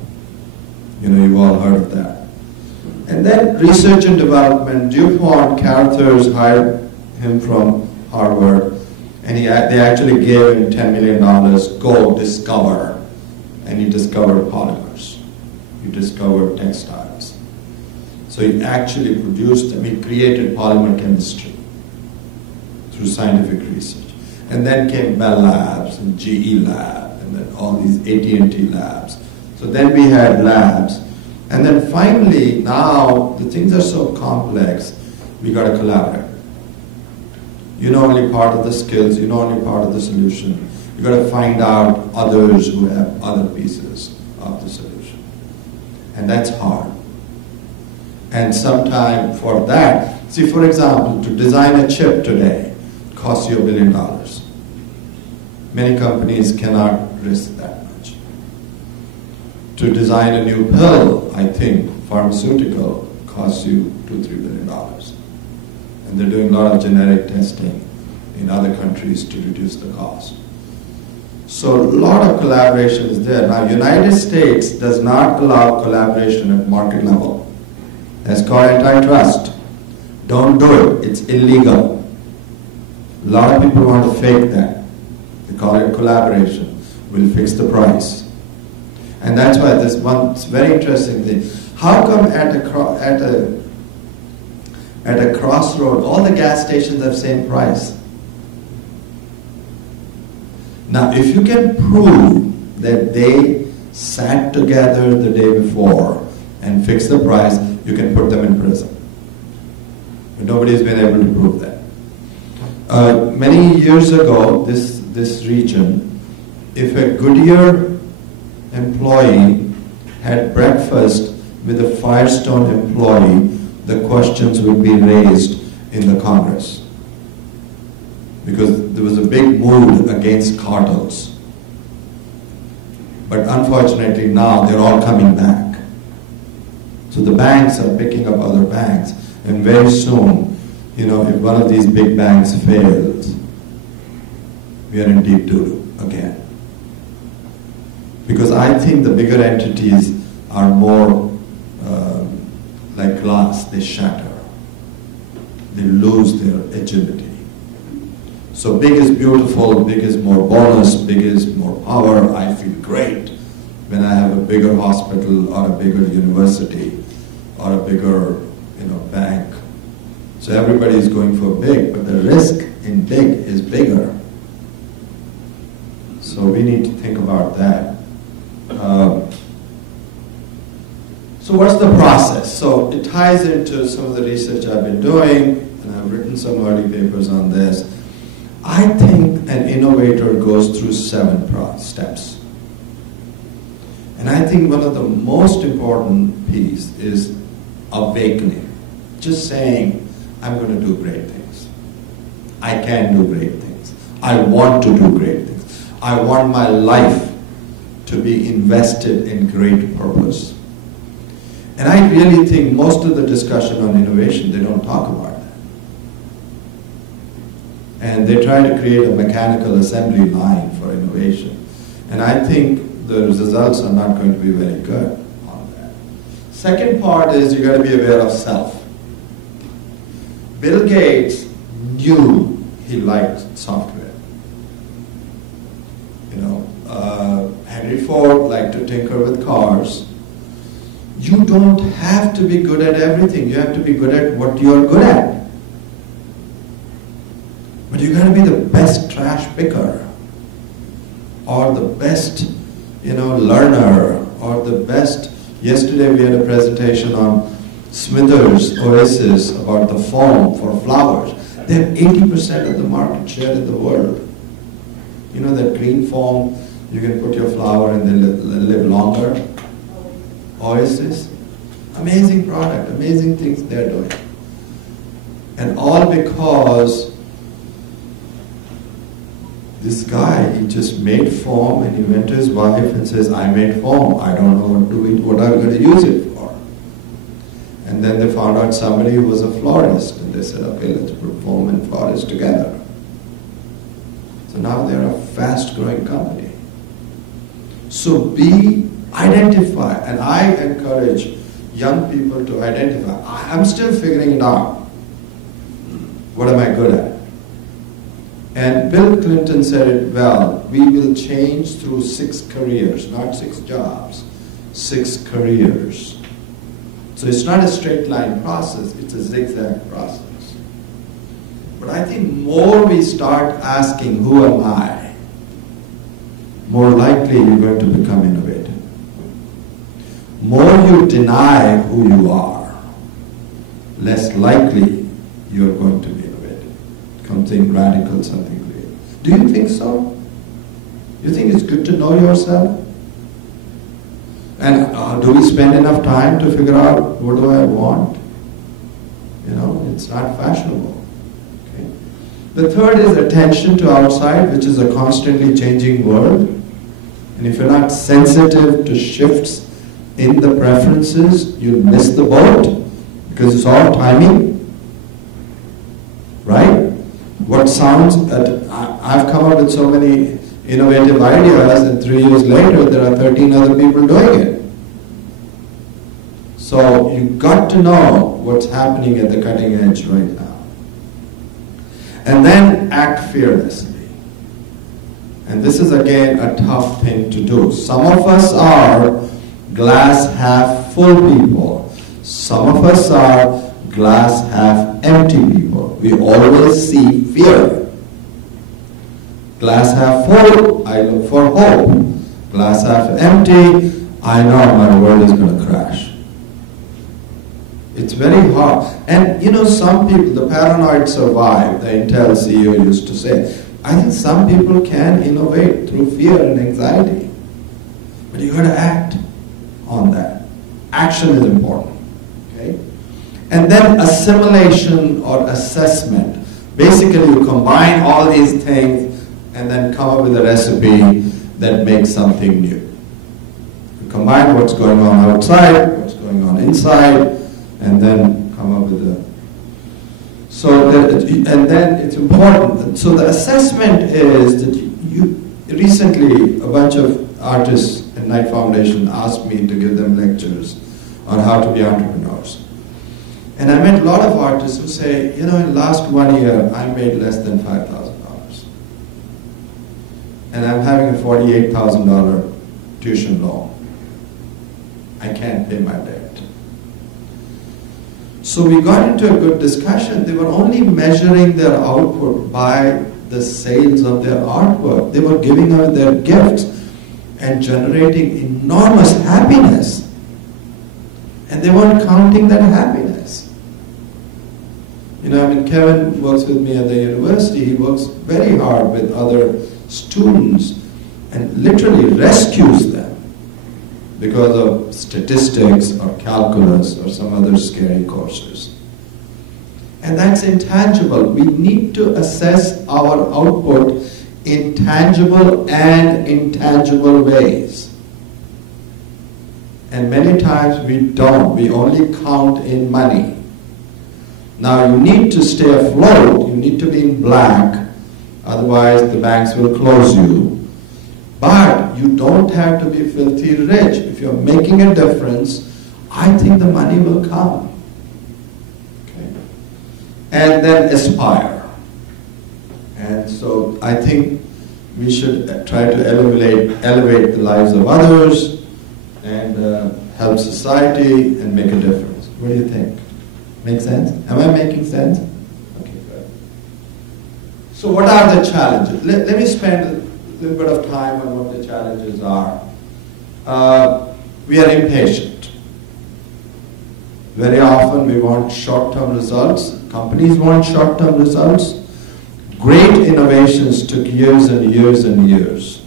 You know, you've all heard of that. And then research and development. DuPont, Carruthers hired him from Harvard, and they actually gave him $10 million, go discover. And he discovered polymers. He discovered textiles. So he actually produced them. He created polymer chemistry through scientific research. And then came Bell Labs and GE Lab and then all these AT&T labs. So then we had labs. And then finally, now the things are so complex, we got to collaborate. You know only part of the skills, you know only part of the solution. You got to find out others who have other pieces of the solution. And that's hard. And sometime for that, see, for example, to design a chip today costs you $1 billion. Many companies cannot risk that much. To design a new pill, I think, pharmaceutical, costs you $2-3 billion. And they're doing a lot of genetic testing in other countries to reduce the cost. So a lot of collaboration is there. Now, United States does not allow collaboration at market level. That's called antitrust. Don't do it. It's illegal. A lot of people want to fake that. They call it collaboration. We'll fix the price. And that's why this one very interesting thing. How come at a crossroad, all the gas stations have the same price? Now, if you can prove that they sat together the day before and fixed the price, you can put them in prison. But nobody's been able to prove that. Many years ago, this region, if a Goodyear employee had breakfast with a Firestone employee, the questions would be raised in the Congress. Because there was a big move against cartels. But unfortunately now they're all coming back. So the banks are picking up other banks. And very soon, you know, if one of these big banks fails, we are in deep doo-doo again. Because I think the bigger entities are more like glass, they shatter. They lose their agility. So big is beautiful, big is more bonus, big is more power. I feel great when I have a bigger hospital or a bigger university or a bigger, bank. So everybody is going for big, but the risk in big is bigger. So we need to think about that. So what's the process? So it ties into some of the research I've been doing, and I've written some early papers on this. I think an innovator goes through 7 steps. And I think one of the most important piece is awakening. Just saying, I'm going to do great things. I can do great things. I want to do great things. I want my life to be invested in great purpose. And I really think most of the discussion on innovation, they don't talk about that. And they try to create a mechanical assembly line for innovation. And I think the results are not going to be very good on that. Second part is you got to be aware of self. Bill Gates knew he liked software. Henry Ford liked to tinker with cars. You don't have to be good at everything. You have to be good at what you're good at. But you got to be the best trash picker or the best learner or the best. Yesterday we had a presentation on Smithers Oasis about the foam for flowers. They have 80% of the market share in the world. You know that green foam, you can put your flower and then live longer? Oasis. Amazing product, amazing things they're doing. And all because this guy, he just made foam and he went to his wife and says, I made foam, I don't know what I'm going to use it for. And then they found out somebody who was a florist and they said, okay, let's put foam and florist together. So now they're a fast growing company. So identify, and I encourage young people to identify. I'm still figuring it out. What am I good at? And Bill Clinton said it well, we will change through 6 careers, not 6 jobs, 6 careers. So it's not a straight line process, it's a zigzag process. But I think more we start asking, who am I? More likely you're going to become innovative. More you deny who you are, less likely you're going to be innovative. Something radical, something creative. Do you think so? You think it's good to know yourself? And do we spend enough time to figure out what do I want? It's not fashionable. Okay? The third is attention to outside, which is a constantly changing world. And if you're not sensitive to shifts in the preferences, you'll miss the boat because it's all timing. Right? What sounds, I've come up with so many innovative ideas and 3 years later there are 13 other people doing it. So you've got to know what's happening at the cutting edge right now. And then act fearlessly. And this is again a tough thing to do. Some of us are glass half full people. Some of us are glass half empty people. We always see fear. Glass half full, I look for hope. Glass half empty, I know my world is going to crash. It's very hard. And some people, the paranoid survive, the Intel CEO used to say. I think some people can innovate through fear and anxiety. But you've got to act on that. Action is important. Okay? And then assimilation or assessment. Basically, you combine all these things and then come up with a recipe that makes something new. You combine what's going on outside, what's going on inside, and then come up with a... and then it's important. So the assessment is that recently a bunch of artists at Knight Foundation asked me to give them lectures on how to be entrepreneurs. And I met a lot of artists who say, in the last 1 year, I made less than $5,000. And I'm having a $48,000 tuition loan. I can't pay my debt. So we got into a good discussion. They were only measuring their output by the sales of their artwork. They were giving away their gifts and generating enormous happiness. And they weren't counting that happiness. Kevin works with me at the university. He works very hard with other students and literally rescues them because of statistics or calculus or some other scary courses. And that's intangible. We need to assess our output in tangible and intangible ways. And many times we don't. We only count in money. Now you need to stay afloat. You need to be in black. Otherwise the banks will close you. But you don't have to be filthy rich. If you're making a difference, I think the money will come. Okay? And then aspire. And so I think we should try to elevate the lives of others and help society and make a difference. What do you think? Make sense? Am I making sense? Okay, good. So what are the challenges? Let me spend a little bit of time on what the challenges are. we are impatient. Very often we want short-term results. Companies want short-term results. Great innovations took years and years and years.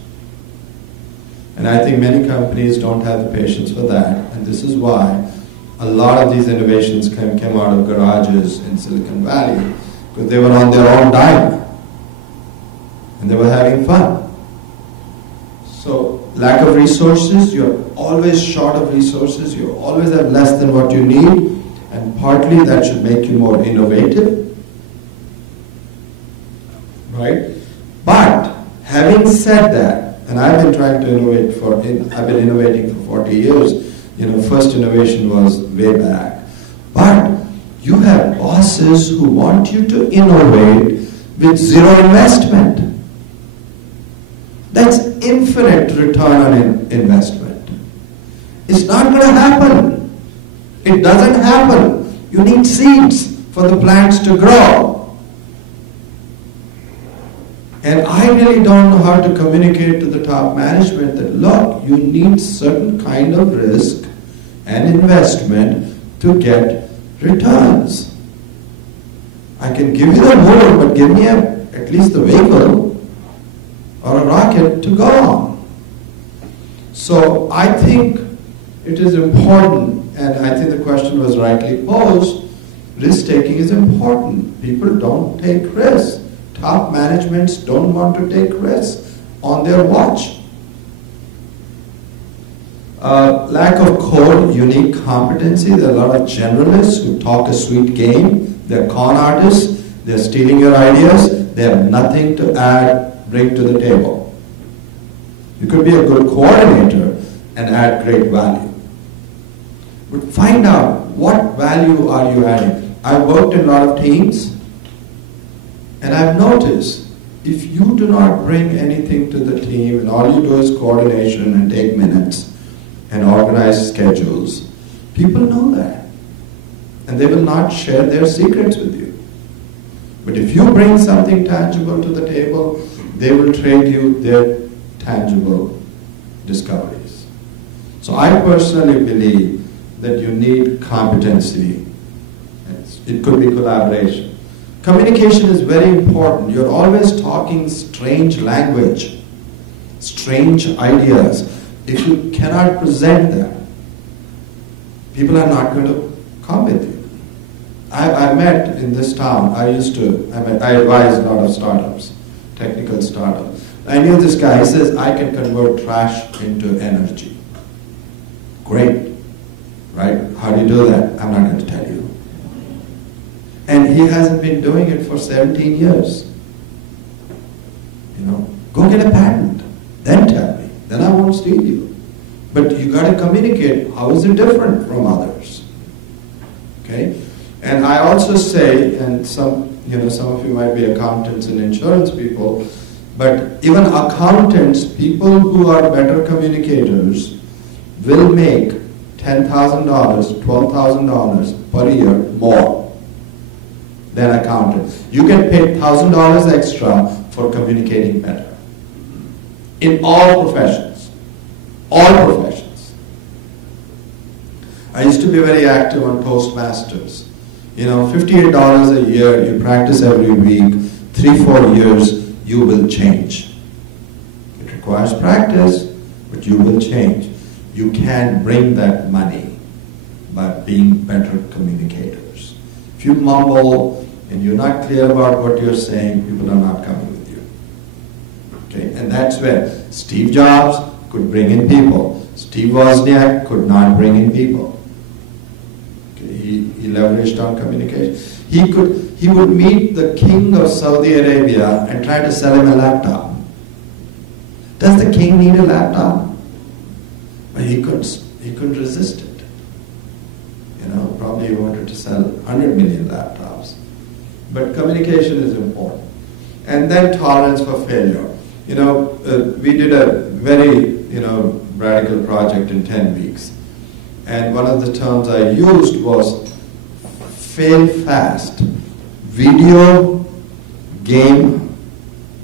And I think many companies don't have the patience for that. And this is why a lot of these innovations came out of garages in Silicon Valley, because they were on their own dime. And they were having fun. So, lack of resources, you're always short of resources, you always have less than what you need, and partly that should make you more innovative. Right? But, having said that, and I've been trying to innovate I've been innovating for 40 years, first innovation was way back. But, you have bosses who want you to innovate with zero investment. That's infinite return on investment. It's not going to happen. It doesn't happen. You need seeds for the plants to grow. And I really don't know how to communicate to the top management that, look, you need certain kind of risk and investment to get returns. I can give you the wood, but give me at least the vehicle or a rocket to go on. So I think it is important, and I think the question was rightly posed, risk-taking is important. People don't take risks. Top managements don't want to take risks on their watch. Lack of core, unique competency. There are a lot of generalists who talk a sweet game. They're con artists. They're stealing your ideas. They have nothing to bring to the table. You could be a good coordinator and add great value. But find out, what value are you adding? I've worked in a lot of teams, and I've noticed, if you do not bring anything to the team and all you do is coordination and take minutes and organize schedules, people know that. And they will not share their secrets with you. But if you bring something tangible to the table, they will trade you their tangible discoveries. So I personally believe that you need competency. It could be collaboration. Communication is very important. You're always talking strange language, strange ideas. If you cannot present them, people are not going to come with you. I met in this town, I advised a lot of startups, technical startups. I knew this guy, he says, I can convert trash into energy. Great, right? How do you do that? I'm not going to tell you. And he hasn't been doing it for 17 years. Go get a patent, then tell me. Then I won't steal you. But you got to communicate, how is it different from others? Okay? And I also say, and some of you might be accountants and insurance people, but even accountants, people who are better communicators, will make $10,000, $12,000 per year more than accountants. You get paid $1,000 extra for communicating better. In all professions. All professions. I used to be very active on Toastmasters. $58 a year, you practice every week, 3-4 years, you will change. It requires practice, but you will change. You can bring that money by being better communicators. If you mumble and you're not clear about what you're saying, people are not coming with you. Okay? And that's where Steve Jobs could bring in people. Steve Wozniak could not bring in people. He leveraged on communication. He would meet the king of Saudi Arabia and try to sell him a laptop. Does the king need a laptop? But he couldn't resist it. Probably he wanted to sell 100 million laptops. But communication is important. And then tolerance for failure. We did a very, radical project in 10 weeks. And one of the terms I used was fail fast. Video game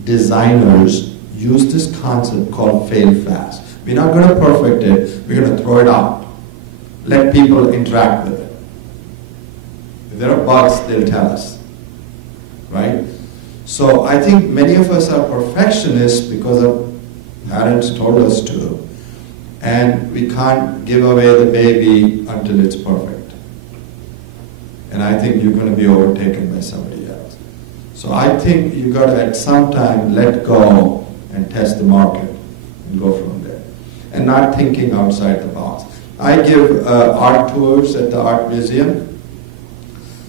designers use this concept called fail fast. We're not going to perfect it, we're going to throw it out. Let people interact with it. If there are bugs, they'll tell us. Right? So I think many of us are perfectionists because our parents told us to. And we can't give away the baby until it's perfect. And I think you're going to be overtaken by somebody else. So I think you got to at some time let go and test the market and go from there. And not thinking outside the box. I give art tours at the art museum.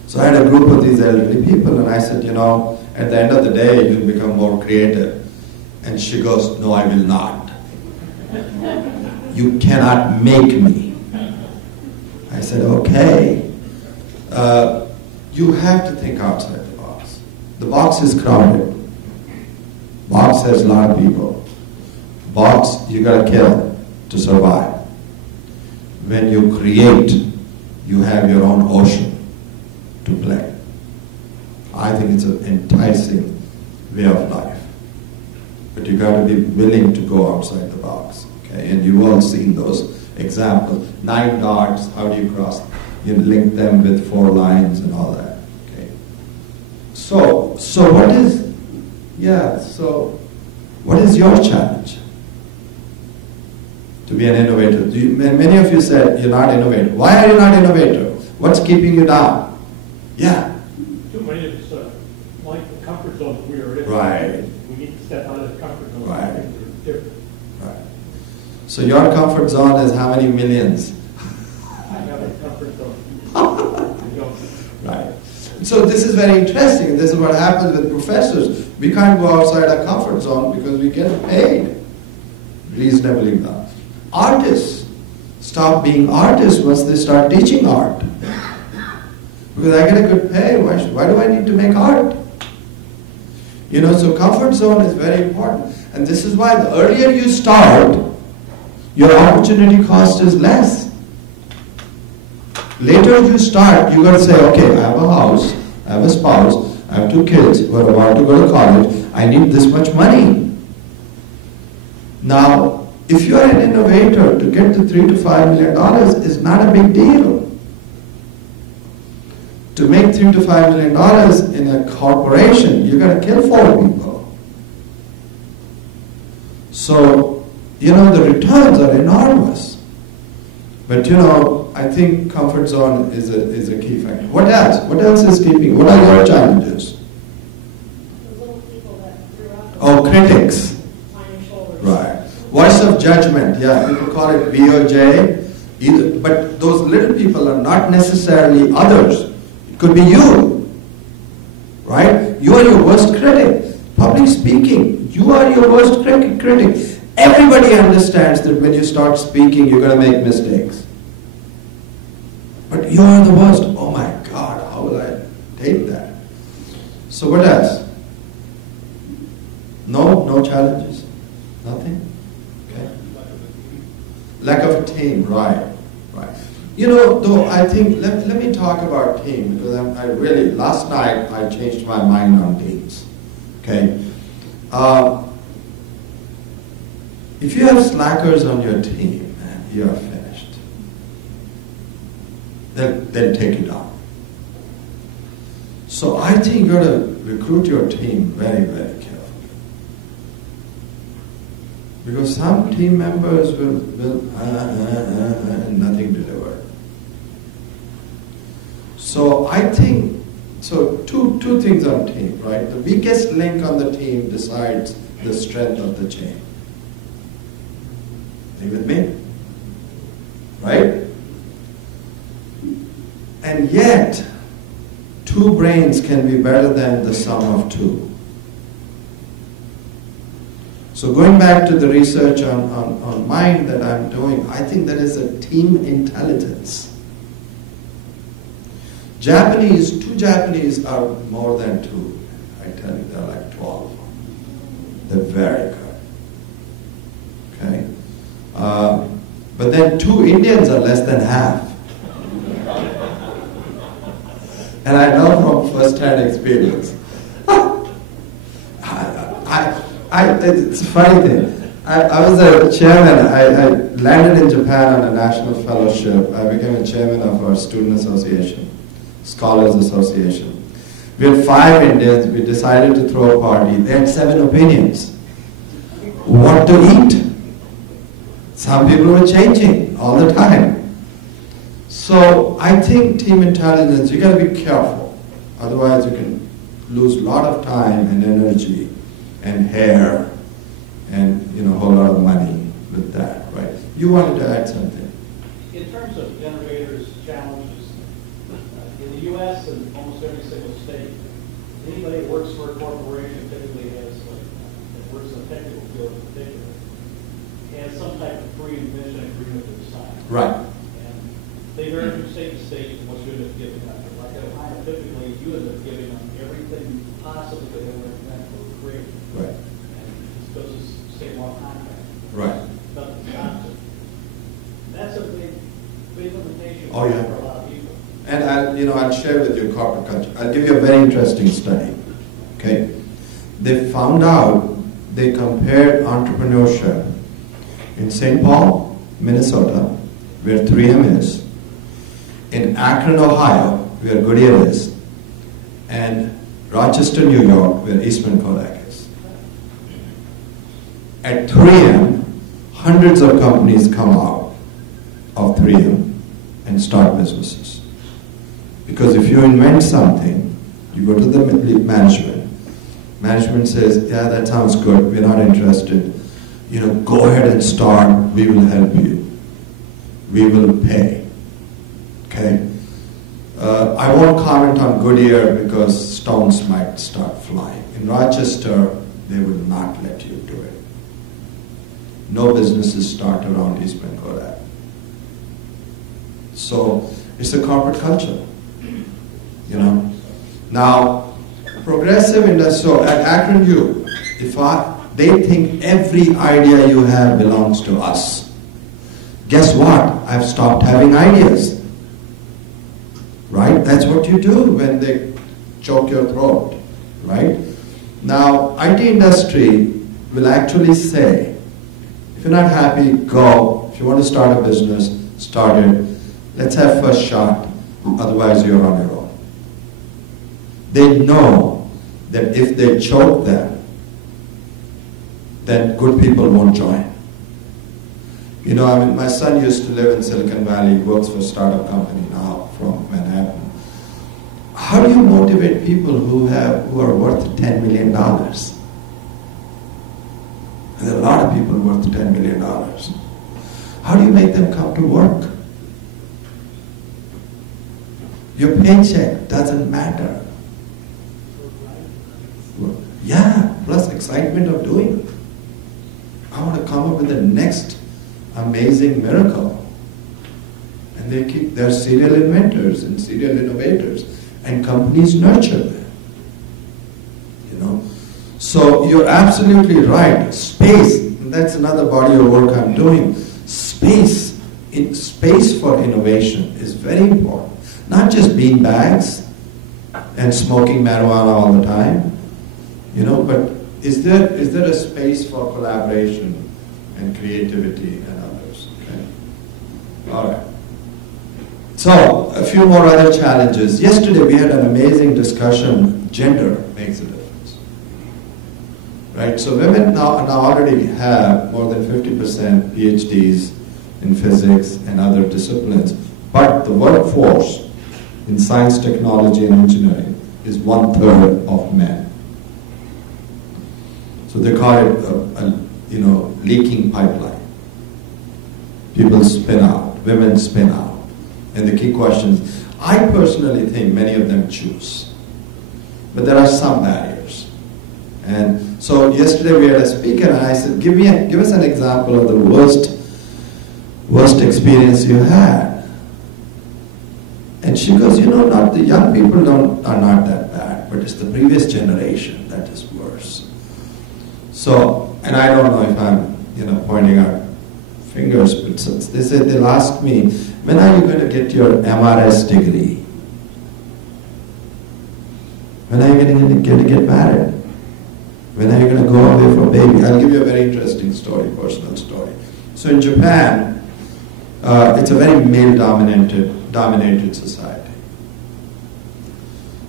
So I had a group of these elderly people and I said, you know, at the end of the day you'll become more creative. And she goes, no, I will not. You cannot make me. I said, okay. You have to think outside the box. The box is crowded. Box has a lot of people. Box you gotta kill to survive. When you create, you have your own ocean to play. I think it's an enticing way of life. But you gotta be willing to go outside the box. Okay? And you've all seen those examples. 9 dots, how do you cross? You link them with 4 lines and all that. Okay. So what is your challenge? To be an innovator. Many of you said you're not innovative. Why are you not innovative? What's keeping you down? Yeah. Too many of us like the comfort zone that we are in. Right. We need to step out of the comfort zone. Right. Things are different. Right. So your comfort zone is how many millions? I have a comfort zone. I don't. Right. So this is very interesting. This is what happens with professors. We can't go outside our comfort zone because we get paid reasonably well. Artists stop being artists once they start teaching art. Because I get a good pay. Why do I need to make art? You know, so comfort zone is very important. And this is why the earlier you start, your opportunity cost is less. Later you start, you got to say, okay, I have a house, I have a spouse, I have 2 kids who are about to go to college, I need this much money. Now, if you are an innovator, to get to $3 to $5 million is not a big deal. To make $3 to $5 million in a corporation, you're going to kill 4 people. So, you know, the returns are enormous. But, you know, I think comfort zone is a key factor. What else? What else is keeping? What are your challenges? The little people that grew up. Oh, critics. On your shoulders. Right. Voice of judgment. Yeah, people call it VOJ. But those little people are not necessarily others. It could be you. Right? You are your worst critic. Public speaking. You are your worst critic. Everybody understands that when you start speaking, you're going to make mistakes. But you are the worst. Oh my God, how will I take that? So what else? No challenges? Nothing? Okay. Lack of a team, right. You know, though, I think, let me talk about team, because last night I changed my mind on teams. Okay. If you have slackers on your team, man, you are finished. They'll take you down. So I think you got to recruit your team very, very carefully. Because some team members will nothing delivered. So I think, two things on team, right? The weakest link on the team decides the strength of the chain. Are you with me? Right? And yet, 2 brains can be better than the sum of 2. So going back to the research on mind that I'm doing, I think that is a team intelligence. Two Japanese are more than 2. I tell you, they're like 12. They're very good. Okay? But then 2 Indians are less than half. And I know from first-hand experience. It's a funny thing. I was a chairman. I landed in Japan on a national fellowship. I became a chairman of our student association, Scholars Association. We had 5 Indians. We decided to throw a party. They had 7 opinions. What to eat? Some people were changing all the time. So I think team intelligence, you got to be careful. Otherwise you can lose a lot of time and energy and hair and a whole lot of money with that, right? You wanted to add something. In terms of innovators' challenges, in the U.S. and almost every single state, anybody who works for a corporation typically has, that works in a technical field in particular, has some type of pre-invention agreement to the side. Right. And they vary from state to state what you end up giving them. Like at Ohio, typically you end up giving them everything possible that they would invent or create. Right. And it's supposed to stay one contract. Right. Nothing stops it. That's a big limitation Oh, yeah. for a lot of people. And I'll share with you corporate culture. I'll give you a very interesting study. Okay, they found out, they compared entrepreneurship in St. Paul, Minnesota, where 3M is, in Akron, Ohio, where Goodyear is, and Rochester, New York, where Eastman Kodak is. At 3M, hundreds of companies come out of 3M and start businesses. Because if you invent something, you go to the management. Management says, yeah, that sounds good, we're not interested. Go ahead and start, we will help you. We will pay. Okay? I won't comment on Goodyear because stones might start flying. In Rochester, they will not let you do it. No businesses start around Eastman Kodak. So, it's a corporate culture. Now, progressive industry, so at Akron U, they think every idea you have belongs to us. Guess what? I've stopped having ideas. Right? That's what you do when they choke your throat. Right? Now, IT industry will actually say, if you're not happy, go. If you want to start a business, start it. Let's have first shot. Otherwise, you're on your own. They know that if they choke them, then good people won't join. My son used to live in Silicon Valley, works for a startup company now from Manhattan. How do you motivate people who are worth $10 million? And there are a lot of people worth $10 million. How do you make them come to work? Your paycheck doesn't matter. Yeah, plus excitement of doing it. I want to come up with the next amazing miracle. And they're serial inventors and serial innovators, and companies nurture them. So you're absolutely right. Space, and that's another body of work I'm doing. Space for innovation is very important. Not just bean bags and smoking marijuana all the time. But is there a space for collaboration and creativity and others? Okay. All right. So, a few more other challenges. Yesterday we had an amazing discussion. Gender makes a difference. Right? So women now already have more than 50% PhDs in physics and other disciplines. But the workforce in science, technology, and engineering is 1/3 of men. So they call it a leaking pipeline. People spin out, women spin out. And the key question is, I personally think many of them choose. But there are some barriers. And so yesterday we had a speaker and I said, give us an example of the worst experience you had. And she goes, not the young people are not that bad, but it's the previous generation that is worse. So, and I don't know if I'm, pointing out fingers, but they'll ask me, when are you going to get your MRS degree? When are you going to get married? When are you going to go away for baby? I'll give you a very interesting story, personal story. So in Japan, it's a very male-dominated society.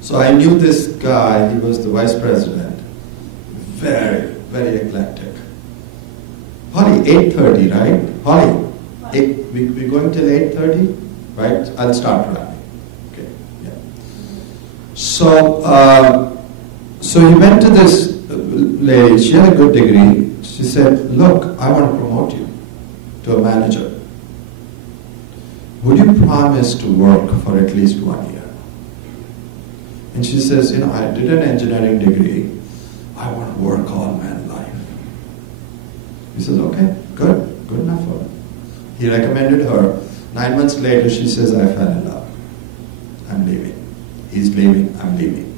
So I knew this guy, he was the vice president, very, very eclectic. Holly, 8:30, right? Holly, we're going till 8:30, right? I'll start wrapping. Okay, yeah. So he went to this lady, she had a good degree. She said, look, I want to promote you to a manager. Would you promise to work for at least 1 year? And she says, I did an engineering degree. I want to work all my life. He says, okay, good enough for her. He recommended her. 9 months later, she says, I fell in love. I'm leaving. He's leaving, I'm leaving.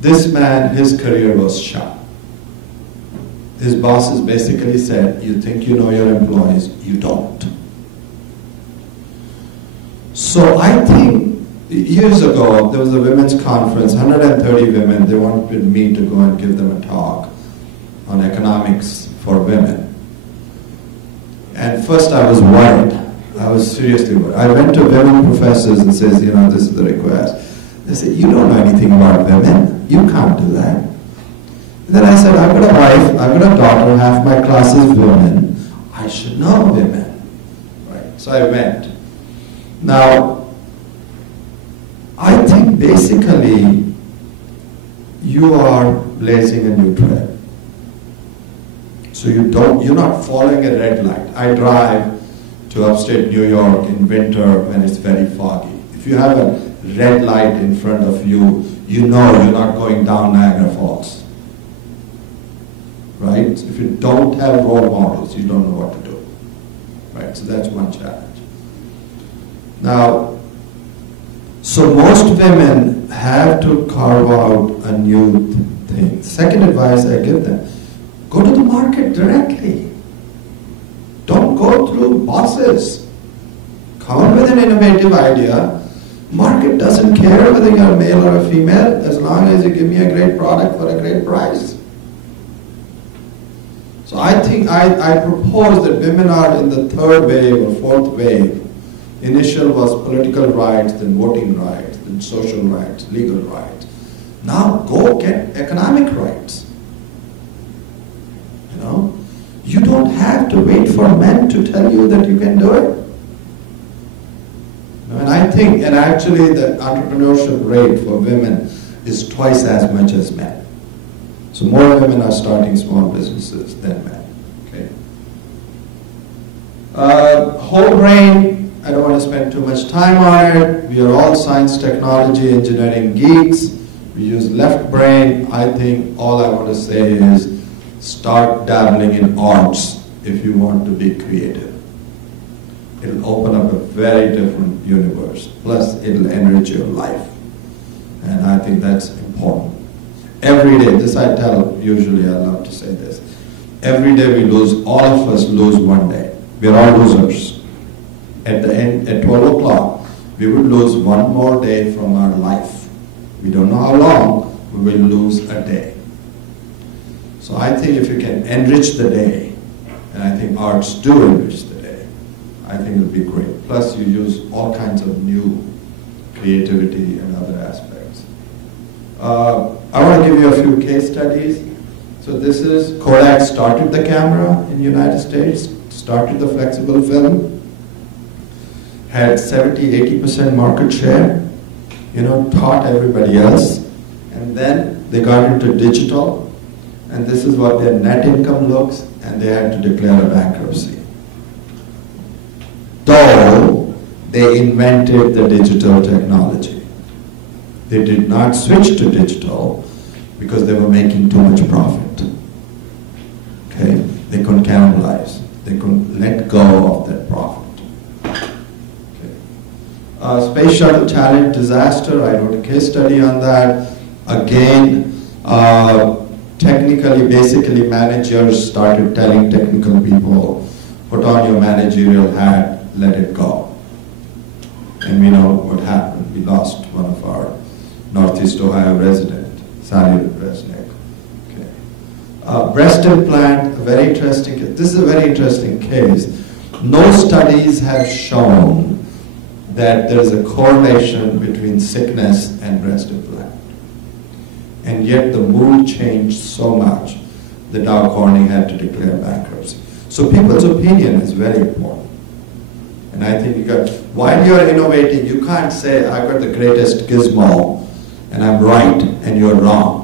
This man, his career was shot. His bosses basically said, you think you know your employees, you don't. So I think years ago, there was a women's conference, 130 women, they wanted me to go and give them a talk on economics for women. And first I was worried. I was seriously worried. I went to women professors and says, this is the request. They said, you don't know anything about women. You can't do that. And then I said, I've got a wife, I've got a daughter, half my class is women. I should know women. Right? So I went. Now, I think basically you are blazing a new trail. So you're not following a red light. I drive to upstate New York in winter when it's very foggy. If you have a red light in front of you, you know you're not going down Niagara Falls. Right? If you don't have role models, you don't know what to do. Right? So that's one challenge. Now, so most women have to carve out a new thing. Second advice I give them, go to the market directly. Don't go through bosses. Come up with an innovative idea. Market doesn't care whether you're a male or a female, as long as you give me a great product for a great price. So I think I propose that women are in the third wave or fourth wave. Initial was political rights, then voting rights, then social rights, legal rights. Now go get economic rights. You don't have to wait for men to tell you that you can do it. And I think, and actually the entrepreneurship rate for women is twice as much as men. So more women are starting small businesses than men. Okay. Whole brain, I don't want to spend too much time on it. We are all science, technology, engineering geeks. We use left brain. I think all I want to say is start dabbling in arts if you want to be creative. It'll open up a very different universe. Plus, it'll enrich your life. And I think that's important. Every day, this I tell, usually I love to say this. Every day we lose, all of us lose one day. We're all losers. At the end, at 12 o'clock, we will lose one more day from our life. We don't know how long, we will lose a day. So I think if you can enrich the day, and I think arts do enrich the day, I think it'll be great. Plus you use all kinds of new creativity and other aspects. I want to give you a few case studies. So this is, Kodak started the camera in the United States, started the flexible film, had 70-80% market share, taught everybody else, and then they got into digital. And this is what their net income looks, and they had to declare a bankruptcy. Though they invented the digital technology. They did not switch to digital because they were making too much profit. Okay? They couldn't cannibalize. They couldn't let go of that profit. Okay. Space Shuttle Challenge disaster, I wrote a case study on that. Again, technically, basically, managers started telling technical people, put on your managerial hat, let it go. And we know what happened. We lost one of our Northeast Ohio resident, Sally Resnick. Breast implant, a very interesting case. This is a very interesting case. No studies have shown that there is a correlation between sickness and breast implant. And yet the mood changed so much that Dow Corning had to declare bankruptcy. So people's opinion is very important. And I think while you're innovating, you can't say, I've got the greatest gizmo and I'm right and you're wrong.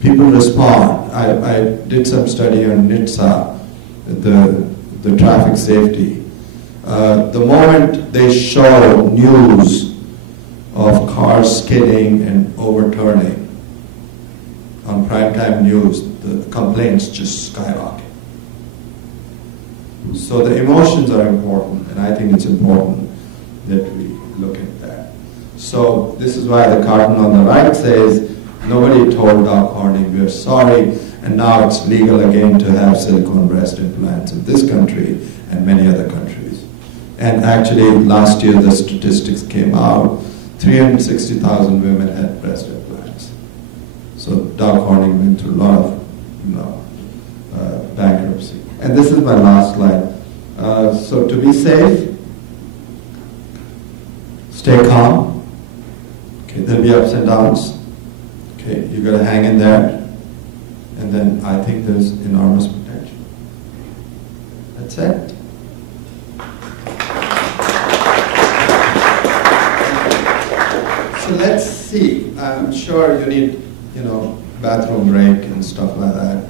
People respond. I did some study on NHTSA, the traffic safety. The moment they show news of cars skidding and overturning on primetime news, the complaints just skyrocket. So the emotions are important, and I think it's important that we look at that. So this is why the cartoon on the right says, nobody told Dow Corning, we're sorry, and now it's legal again to have silicone breast implants in this country and many other countries. And actually, last year the statistics came out, 360,000 women had breast implants. So Dow Corning went through a lot of bankruptcy. And this is my last slide. So to be safe, stay calm. Okay, there'll be ups and downs. Okay, you got to hang in there. And then I think there's enormous potential. That's it. So let's see. I'm sure you need, bathroom break and stuff like that.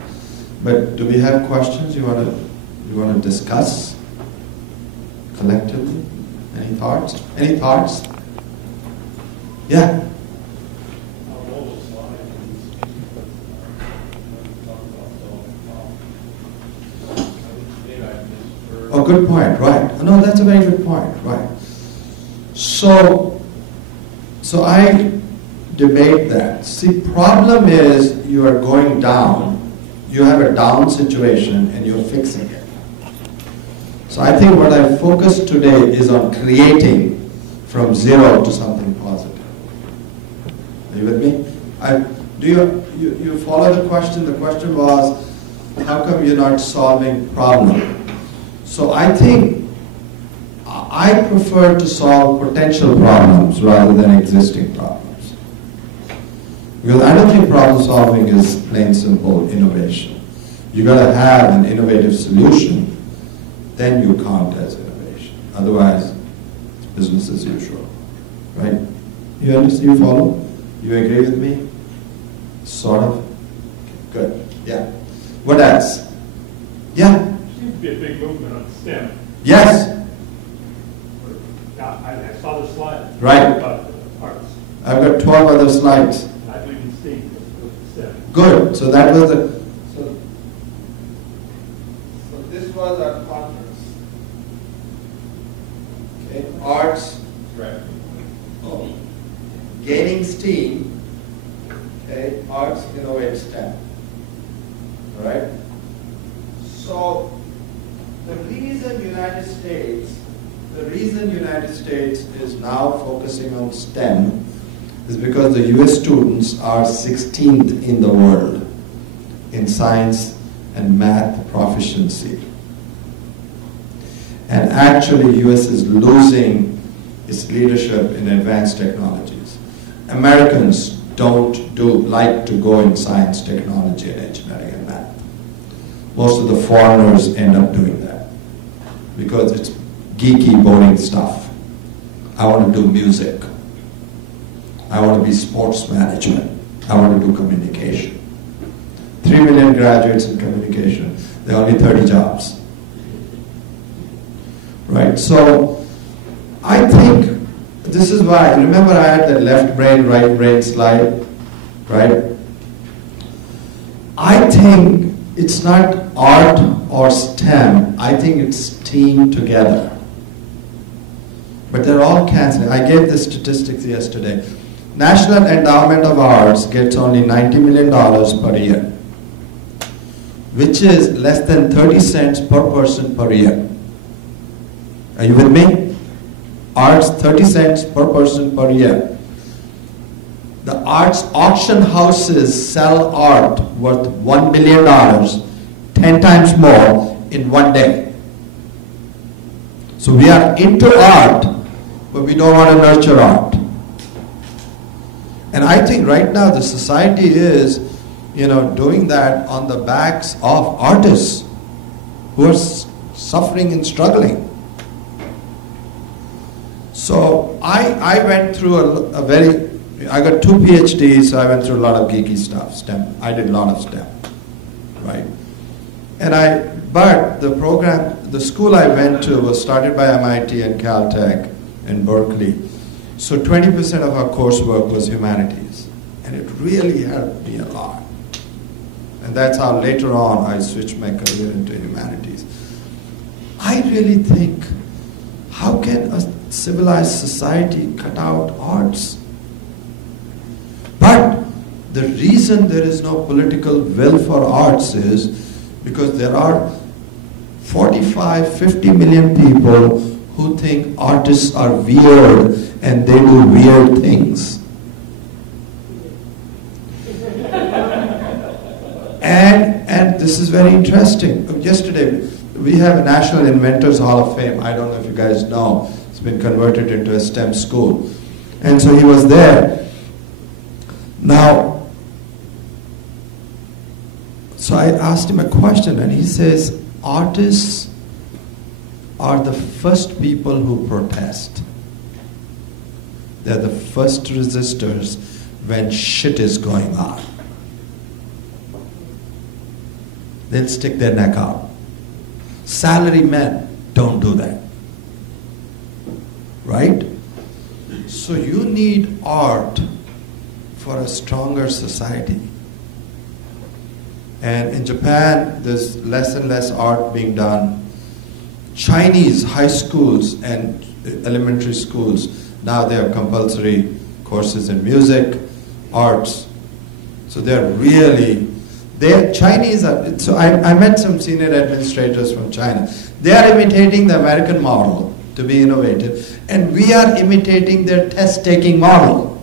But do we have questions you want to discuss collectively? Any thoughts? Any thoughts? Yeah. Oh, good point. Right. No, that's a very good point. Right. So I debate that. See, problem is you are going down. You have a down situation and you're fixing it. So I think what I focus today is on creating from zero to something positive. Are you with me? Do you follow the question? The question was, how come you're not solving problem? So I think I prefer to solve potential problems rather than existing problems. Because I don't think problem solving is plain simple innovation. You got to have an innovative solution, then you count as innovation. Otherwise, it's business as usual, right? You understand? You follow? You agree with me? Sort of? Good. Yeah. What else? Yeah. Seems to be a big movement on STEM. Yes. I saw the slide. Right. About arts. I've got 12 other slides. I believe in STEAM with STEM. Good. So that was the. So this was our conference. Okay. Arts. Right. Oh. Gaining steam. Okay. Arts innovate STEM. All right. So the reason United States is now focusing on STEM is because the US students are 16th in the world in science and math proficiency. And actually US is losing its leadership in advanced technologies. Americans don't like to go in science, technology, and engineering and math. Most of the foreigners end up doing that because it's geeky, boring stuff. I want to do music. I want to be sports management. I want to do communication. 3 million graduates in communication. There are only 30 jobs. Right? So I think this is why, remember I had that left brain, right brain slide, right? I think it's not art or STEM. I think it's team together. But they're all canceling. I gave the statistics yesterday. National Endowment of Arts gets only $90 million per year, which is less than 30 cents per person per year. Are you with me? Arts, 30 cents per person per year. The arts auction houses sell art worth $1 million, 10 times more in one day. So we are into art, but we don't want to nurture art. And I think right now the society is, doing that on the backs of artists who are suffering and struggling. So I went through I got 2 Ph.D.s, so I went through a lot of geeky stuff, STEM. I did a lot of STEM, right? But the school I went to was started by MIT and Caltech and Berkeley. So 20% of our coursework was humanities. And it really helped me a lot. And that's how later on I switched my career into humanities. I really think, how can a civilized society cut out arts? But the reason there is no political will for arts is because there are 45, 50 million people who think artists are weird and they do weird things. And this is very interesting. Yesterday, we have a National Inventors Hall of Fame. I don't know if you guys know. It's been converted into a STEM school. And so he was there. Now, so I asked him a question, and he says, artists are the first people who protest. They're the first resistors when shit is going on. They'll stick their neck out. Salary men don't do that. Right? So you need art for a stronger society. And in Japan, there's less and less art being done. Chinese high schools and elementary schools, now they have compulsory courses in music, arts. So Chinese are, so I met some senior administrators from China. They are imitating the American model to be innovative, and we are imitating their test-taking model.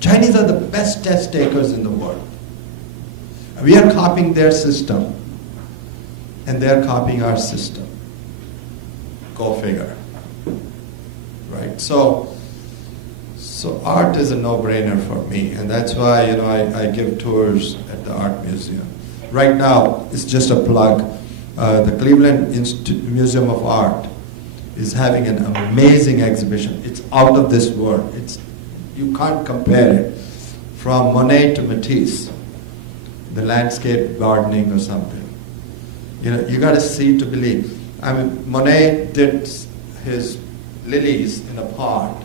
Chinese are the best test takers in the world. We are copying their system, and they are copying our system. Go figure. Right? So art is a no-brainer for me, and that's why I give tours at the Art Museum. Right now, it's just a plug. The Cleveland Museum of Art is having an amazing exhibition. It's out of this world. You can't compare it. From Monet to Matisse, the landscape gardening or something. You got to see to believe. I mean, Monet did his lilies in a pond,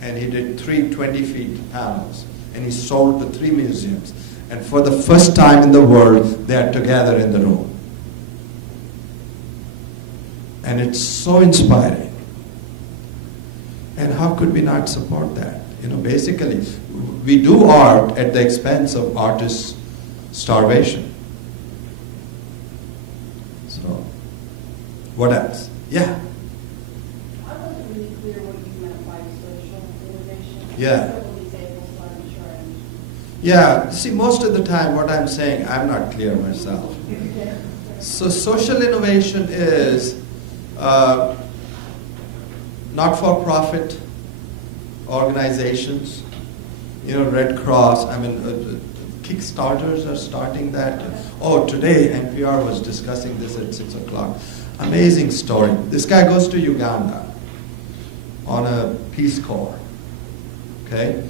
and he did 3 20-feet panels, and he sold to 3 museums. And for the first time in the world, they are together in the room. And it's so inspiring. And how could we not support that? Basically, we do art at the expense of artists' starvation. So, what else? Yeah. I wasn't really clear what you meant by social innovation. Yeah. Yeah, see, most of the time what I'm saying, I'm not clear myself. So social innovation is not-for-profit organizations, Red Cross, Kickstarters are starting that. Oh, today NPR was discussing this at 6 o'clock. Amazing story. This guy goes to Uganda on a Peace Corps, okay?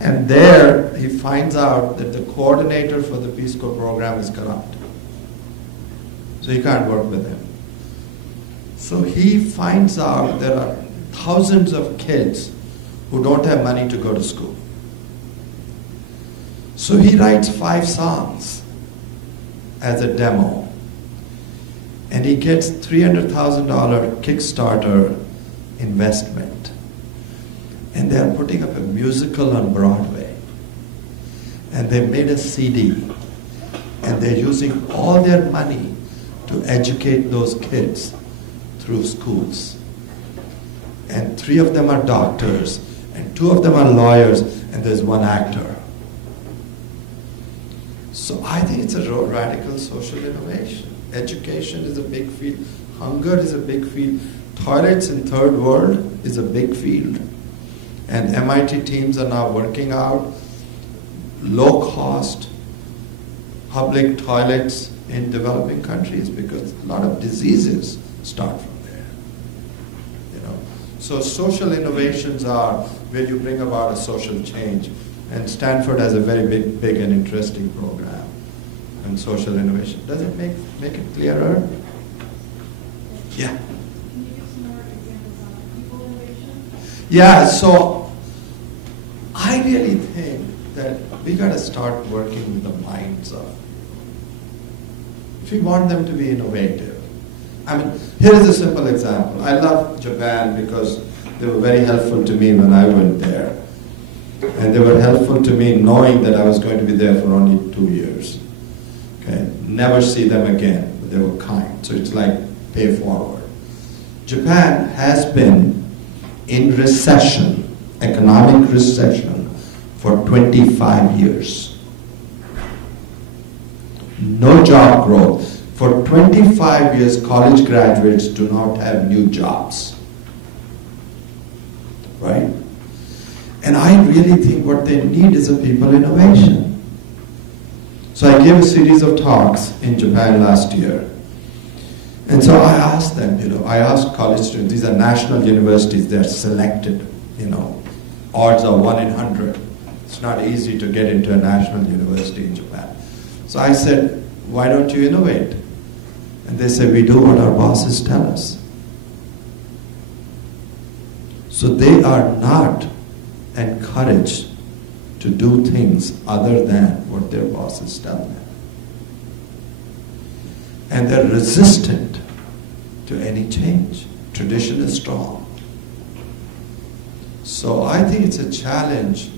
And there he finds out that the coordinator for the Peace Corps program is corrupt. So he can't work with him. So he finds out there are thousands of kids who don't have money to go to school. So he writes 5 songs as a demo. And he gets $300,000 Kickstarter investment. And they are putting up a musical on Broadway. And they made a CD. And they're using all their money to educate those kids through schools. And 3 of them are doctors, and 2 of them are lawyers, and there's 1 actor. So I think it's a radical social innovation. Education is a big field. Hunger is a big field. Toilets in third world is a big field. And MIT teams are now working out low-cost public toilets in developing countries because a lot of diseases start from there. So social innovations are where you bring about a social change. And Stanford has a very big and interesting program on social innovation. Does it make it clearer? Yeah. Can you give some more examples on people innovation? Yeah, so I really think that we got to start working with the minds of, if we want them to be innovative. I mean, here is a simple example. I love Japan because they were very helpful to me when I went there. And they were helpful to me knowing that I was going to be there for only 2 years. Okay, never see them again, but they were kind. So it's like pay forward. Japan has been in recession, economic recession, for 25 years. No job growth. For 25 years, college graduates do not have new jobs. Right? And I really think what they need is a people innovation. So I gave a series of talks in Japan last year. And so I asked them, I asked college students, these are national universities, they're selected, odds are 1 in 100. It's not easy to get into a national university in Japan. So I said, why don't you innovate? And they said, we do what our bosses tell us. So they are not encouraged to do things other than what their bosses tell them. And they're resistant to any change. Tradition is strong. So I think it's a challenge,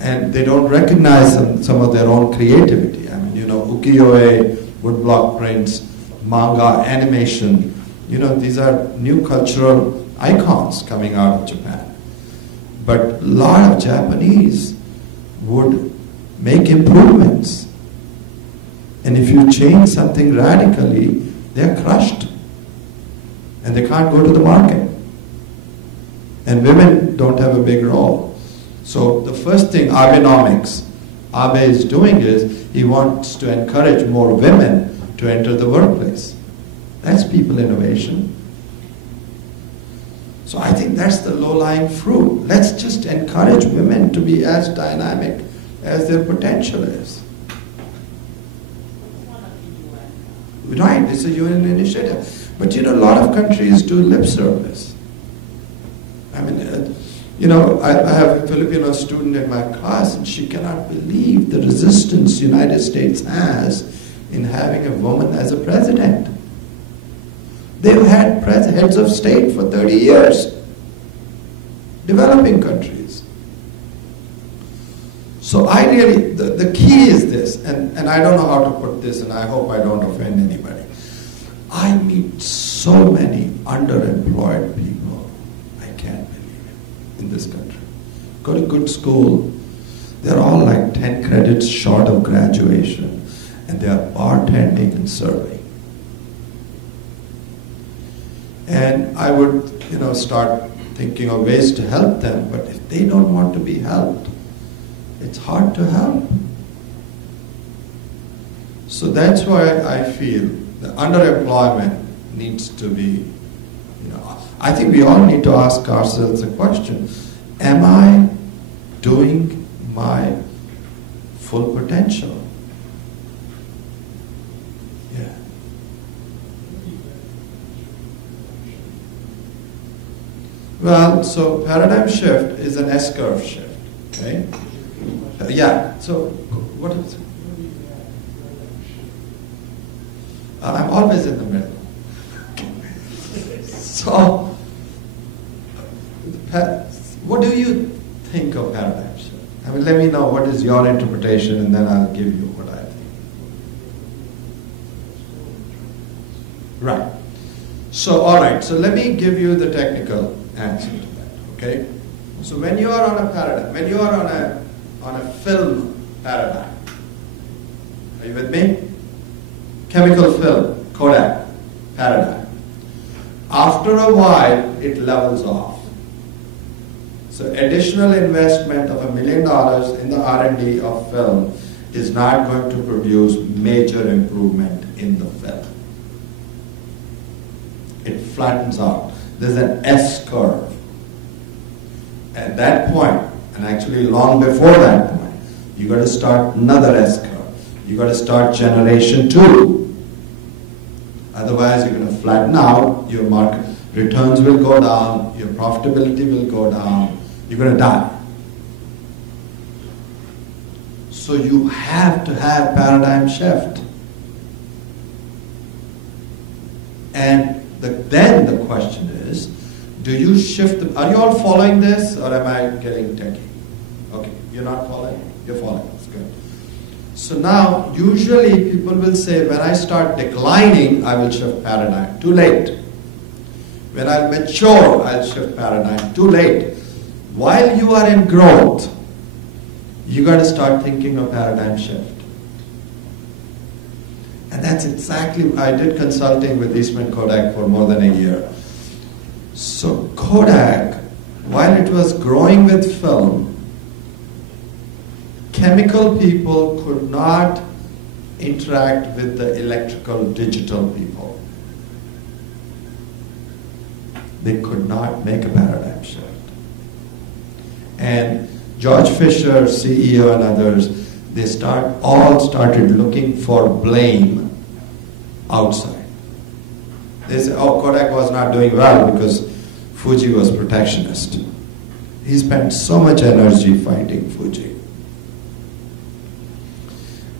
and they don't recognize some of their own creativity. I mean, ukiyo-e, woodblock prints, manga, animation, these are new cultural icons coming out of Japan. But a lot of Japanese would make improvements. And if you change something radically, they're crushed. And they can't go to the market. And women don't have a big role. So the first thing Abenomics, Abe is doing is he wants to encourage more women to enter the workplace. That's people innovation. So I think that's the low-lying fruit. Let's just encourage women to be as dynamic as their potential is. Right, it's a UN initiative. But a lot of countries do lip service. I mean, I have a Filipino student in my class, and she cannot believe the resistance the United States has in having a woman as a president. They've had heads of state for 30 years. Developing countries. So I really, the key is this, and I don't know how to put this, and I hope I don't offend anybody. I meet so many underemployed people, I can't believe it, in this country. Go to good school, they're all like 10 credits short of graduation, and they are bartending and serving. And I would, start thinking of ways to help them, but if they don't want to be helped, it's hard to help. So that's why I feel the underemployment needs to be, I think we all need to ask ourselves a question. Am I doing my full potential? Yeah. Well, so paradigm shift is an S-curve shift, okay? Yeah, so what is it? I'm always in the middle. So, what do you think of paradigm shift? I mean, let me know what is your interpretation, and then I'll give you what I think. Right. So, all right. So let me give you the technical answer to that. Okay. So when you are on a paradigm, when you are on a film paradigm, are you with me? Chemical film, Kodak paradigm. After a while, it levels off. So additional investment of $1 million in the R&D of film is not going to produce major improvement in the film. It flattens out. There's an S curve. At that point, and actually long before that point, you got to start another S curve. You got to start generation 2. Otherwise, you're going to flatten out. Your market returns will go down. Your profitability will go down. You're going to die. So you have to have paradigm shift. And then the question is, do you shift? Are you all following this, or am I getting techy? Okay, you're not following? You're following. That's good. So now, usually people will say, when I start declining, I will shift paradigm. Too late. When I mature, I'll shift paradigm. Too late. While you are in growth, you got to start thinking of paradigm shift. And that's exactly, I did consulting with Eastman Kodak for more than a year. So Kodak, while it was growing with film, chemical people could not interact with the electrical digital people. They could not make a paradigm shift. And George Fisher, CEO, and others, they all started looking for blame outside. They said, oh, Kodak was not doing well because Fuji was protectionist. He spent so much energy fighting Fuji.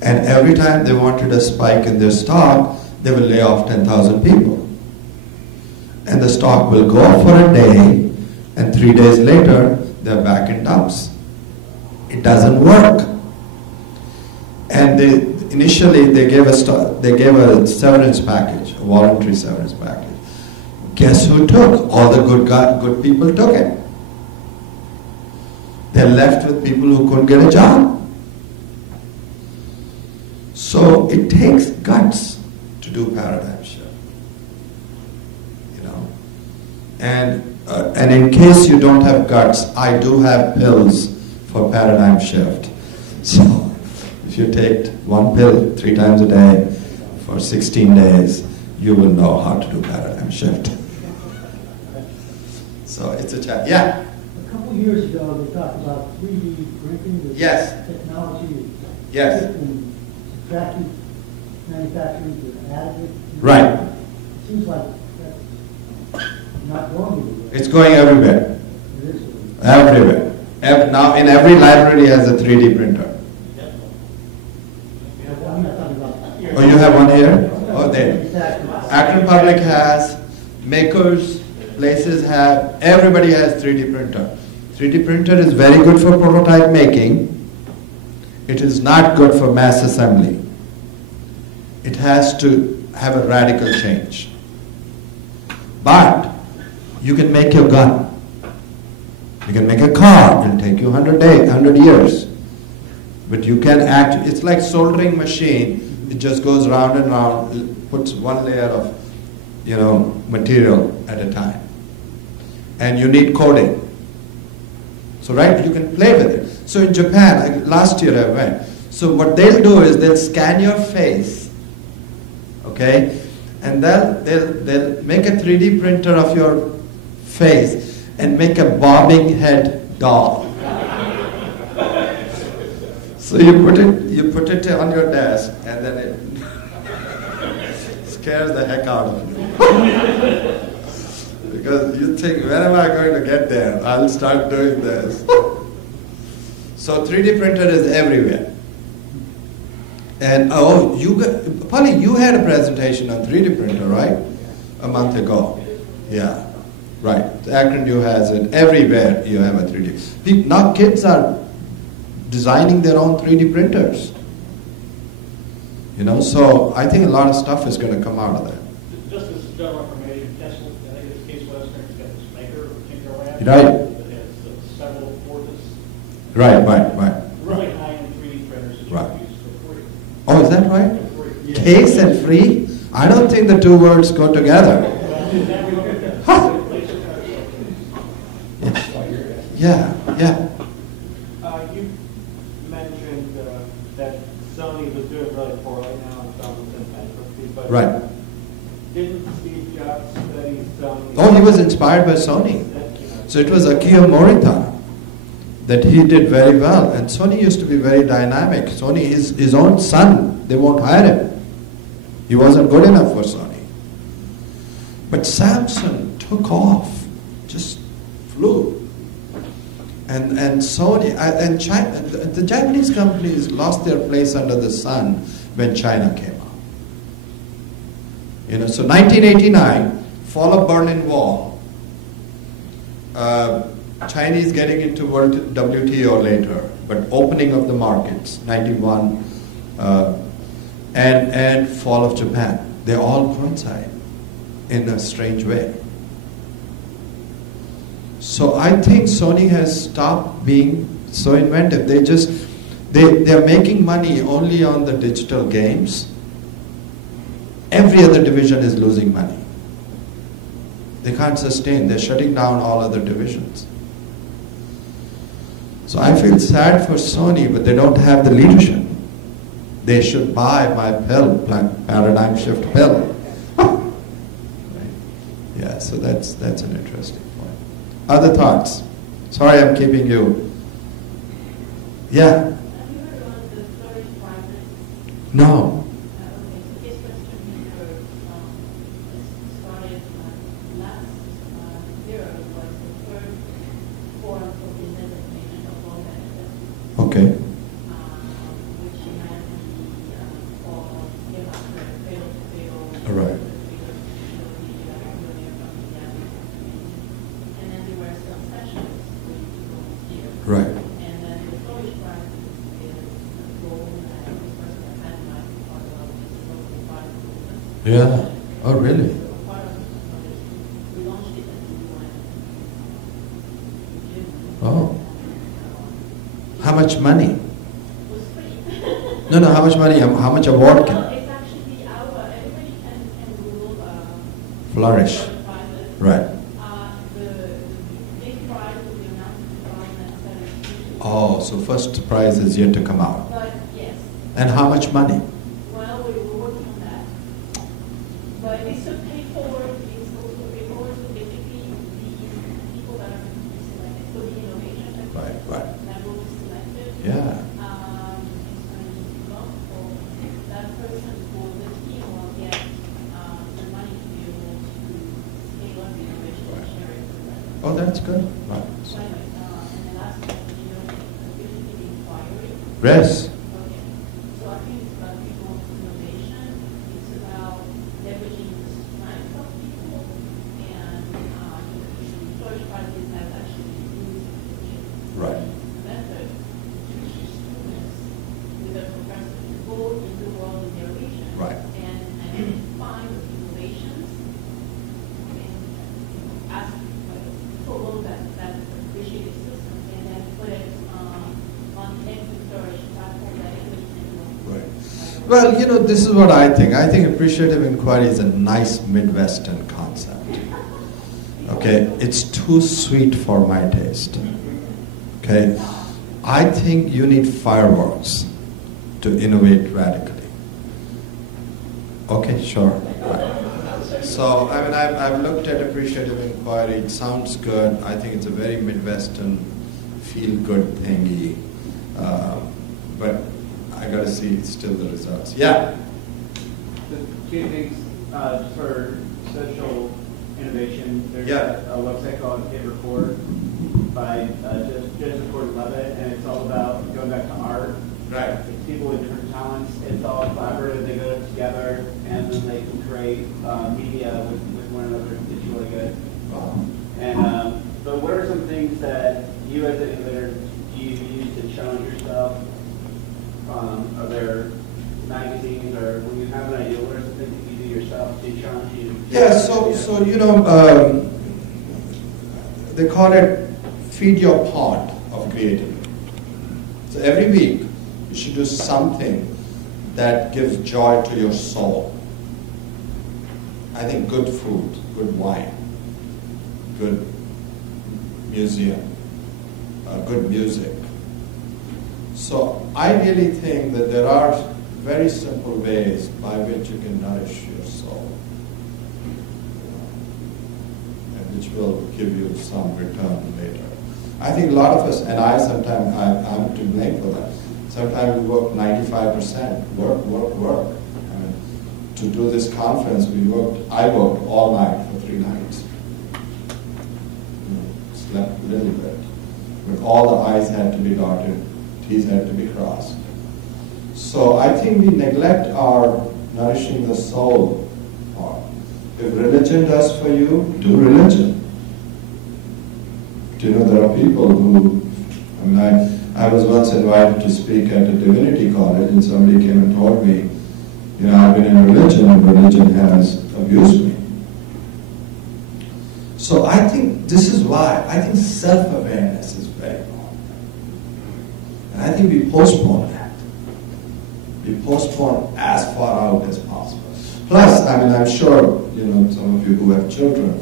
And every time they wanted a spike in their stock, they will lay off 10,000 people. And the stock will go up for a day, and 3 days later, they're back in dumps. It doesn't work. And initially they gave a severance package, a voluntary severance package. Guess who took? All the good people took it. They're left with people who couldn't get a job. So it takes guts to do paradigm shift. You know? And in case you don't have guts, I do have pills for paradigm shift. So if you take one pill 3 times a day for 16 days, you will know how to do paradigm shift. So it's a chat. Yeah? A couple of years ago, they talked about 3D printing. Yes. Technology. Yes. And subtractive manufacturing to additive. Right. It seems like that's not going anywhere. It's going everywhere. It is. Everywhere. Now in every library has a 3D printer. Oh, you have one here? Oh, there. Akron Public has, makers, places have, everybody has 3D printer. 3D printer is very good for prototype making. It is not good for mass assembly. It has to have a radical change. But you can make your gun. You can make a car. It'll take you 100 years. But you can it's like soldering machine. It just goes round and round, puts one layer of, material at a time. And you need coding. So, right, you can play with it. So in Japan, last year I went. So what they'll do is they'll scan your face, okay? And they'll make a 3D printer of your face and make a bobbing head doll. So you put it on your desk, and then it scares the heck out of you. Because you think, when am I going to get there? I'll start doing this. So 3D printer is everywhere. And Polly, you had a presentation on 3D printer, right? A month ago. Yeah, right. Akron U has it. Everywhere you have a 3D. Now kids are designing their own 3D printers. So I think a lot of stuff is going to come out of that. Just as general information, Tesla, I think it's Case Western, has got this maker, Kangaroo, Right. that has several Right. Really high-end 3D printers that you Right. can use for free. Oh, is that right? For free. Case and free? I don't think the two words go together. Yeah. You mentioned that Sony was doing really poorly now and Sony's in bankruptcy, but Right. didn't Steve Jobs study Sony? Oh, he was inspired by Sony. So it was Akio Morita that he did very well. And Sony used to be very dynamic. Sony, his own son, they won't hire him. He wasn't good enough for Sony. But Samsung took off, just flew. And Sony, and China, the Japanese companies lost their place under the sun when China came out. So 1989, fall of Berlin Wall, Chinese getting into WTO later, but opening of the markets, 91, and fall of Japan. They all coincide in a strange way. So I think Sony has stopped being so inventive. They're making money only on the digital games. Every other division is losing money. They can't sustain. They're shutting down all other divisions. So I feel sad for Sony, but they don't have the leadership. They should buy my pill, paradigm shift pill. Right? Yeah, so that's an interesting point. Other thoughts? Sorry, I'm keeping you. Yeah. Have you heard of the storage private? No. Okay, so this question here started last year was the third forum for business information of all benefits. Okay. Which had the fall Gehani, fatal to fatal. All right. And then there were some sessions where you could go here. Right. And then the storage price is a goal that this person had not thought about this local product movement. Yeah. Oh, really? So part of it was we launched it at the UN. Oh. How much money? It was free. No, how much money? How much award Well, can it's actually everybody can Google flourish? storage prices. Right. The big prize will be announced in 2017. Oh, so first prize is yet to come out. But yes, And how much money? well, we were working on that. But it's a pay forward, it's also pay forward, so basically the people that are going to be selected for the innovation Right. that will be selected. Yeah. It's going to be multiple. That person for the team will get the money to be able to scale up the innovation and share it with them. Oh, that's good. Right. So anyway, and the last question, ability inquiry. Yes. Okay. So I think it's about people's innovation. It's about leveraging the strength of people, and the storage prices have actually used Right. the method to teach students with a professor to go into the world in their region Right. and find innovations and ask follow that appreciative system and then put it on the exit storage platform that everybody can do. Right. Well, this is what I think. I think appreciative inquiry is a nice Midwestern concept. Okay, it's too sweet for my taste. Okay, I think you need fireworks to innovate radically. Okay, sure. Right. So, I've looked at appreciative inquiry. It sounds good. I think it's a very Midwestern, feel-good thingy. But I got to see still the results. Yeah. The two things for social innovation. There's a website called Hit Record by Joseph Gordon-Levitt, and it's all about going back to art. Right. It's people with different talents. It's all collaborative. They go together, and then they can create media with one another. It's really good. Wow. And but what are some things that you as an innovator do you use to challenge yourself? Are there magazines, or when you have an idea, what are some things that you do yourself to challenge you? Yeah, so they call it feed your pod of creativity. So every week, you should do something that gives joy to your soul. I think good food, good wine, good museum, good music. So I really think that there are very simple ways by which you can nourish your soul, and which will give you some return later. I think a lot of us, and I sometimes, I'm to blame for that. Sometimes we work 95%, work. I mean, to do this conference, I worked all night for 3 nights. Slept a little bit. But all the I's had to be dotted, T's had to be crossed. So I think we neglect our nourishing the soul part. If religion does for you, do religion. Do you know there are people who, I was once invited to speak at a divinity college, and somebody came and told me, I've been in religion and religion has abused me. So I think this is why, I think self-awareness is very important. And I think we postpone that. We postpone as far out as possible. Plus, I'm sure, some of you who have children,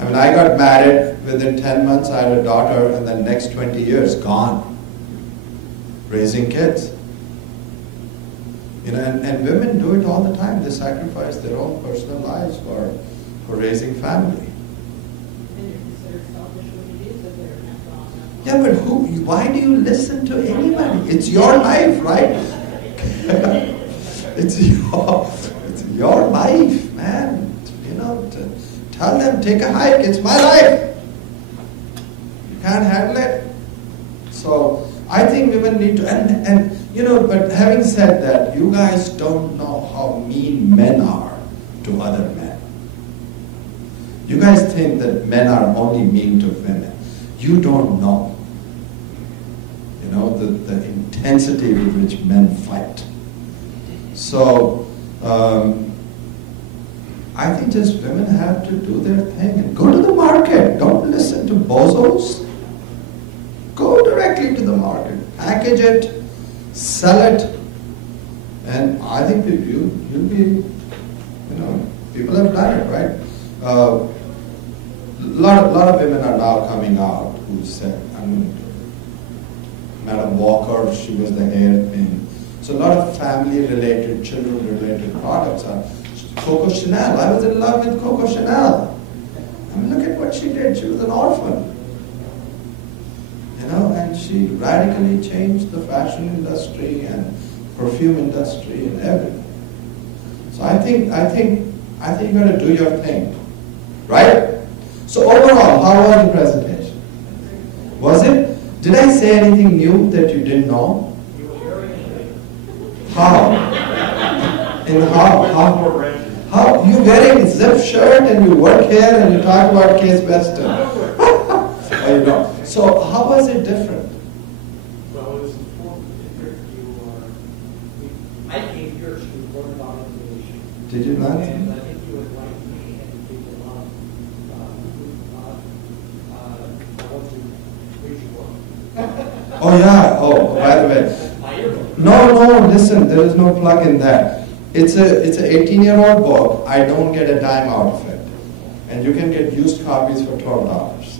I got married, within 10 months I had a daughter, and then next 20 years, gone. Raising kids. And women do it all the time. They sacrifice their own personal lives for raising family. And you're considered selfish when you do, so they're not gone. Yeah, but why do you listen to anybody? It's your life, right? It's your life, man. Tell them, take a hike, it's my life. You can't handle it. So I think women need to, but having said that, you guys don't know how mean men are to other men. You guys think that men are only mean to women. You don't know. The intensity with which men fight. So, I think just women have to do their thing and go to the market. Don't listen to bozos. Go directly to the market. Package it, sell it, and I think you'll be, people have done it, right? A lot of women are now coming out who said, I'm going to do it. Madam Walker, she was the hair pin. So a lot of family-related, children-related products are. Coco Chanel, I was in love with Coco Chanel. Look at what she did. She was an orphan. And she radically changed the fashion industry and perfume industry and everything. So I think you got to do your thing, right? So overall, how was the presentation? Was it? Did I say anything new that you didn't know? How? In how? How? You wearing a zip shirt and you work here and you talk about Case Western. Oh, you know. So how was it different? Well, it was important. I came here to learn about innovation. Did you not? And I think you would like me and people I want to read your book. Oh yeah. Oh, by the way. My yearbook. No, listen, there is no plug in that. It's an 18-year-old book. I don't get a dime out of it. And you can get used copies for $12.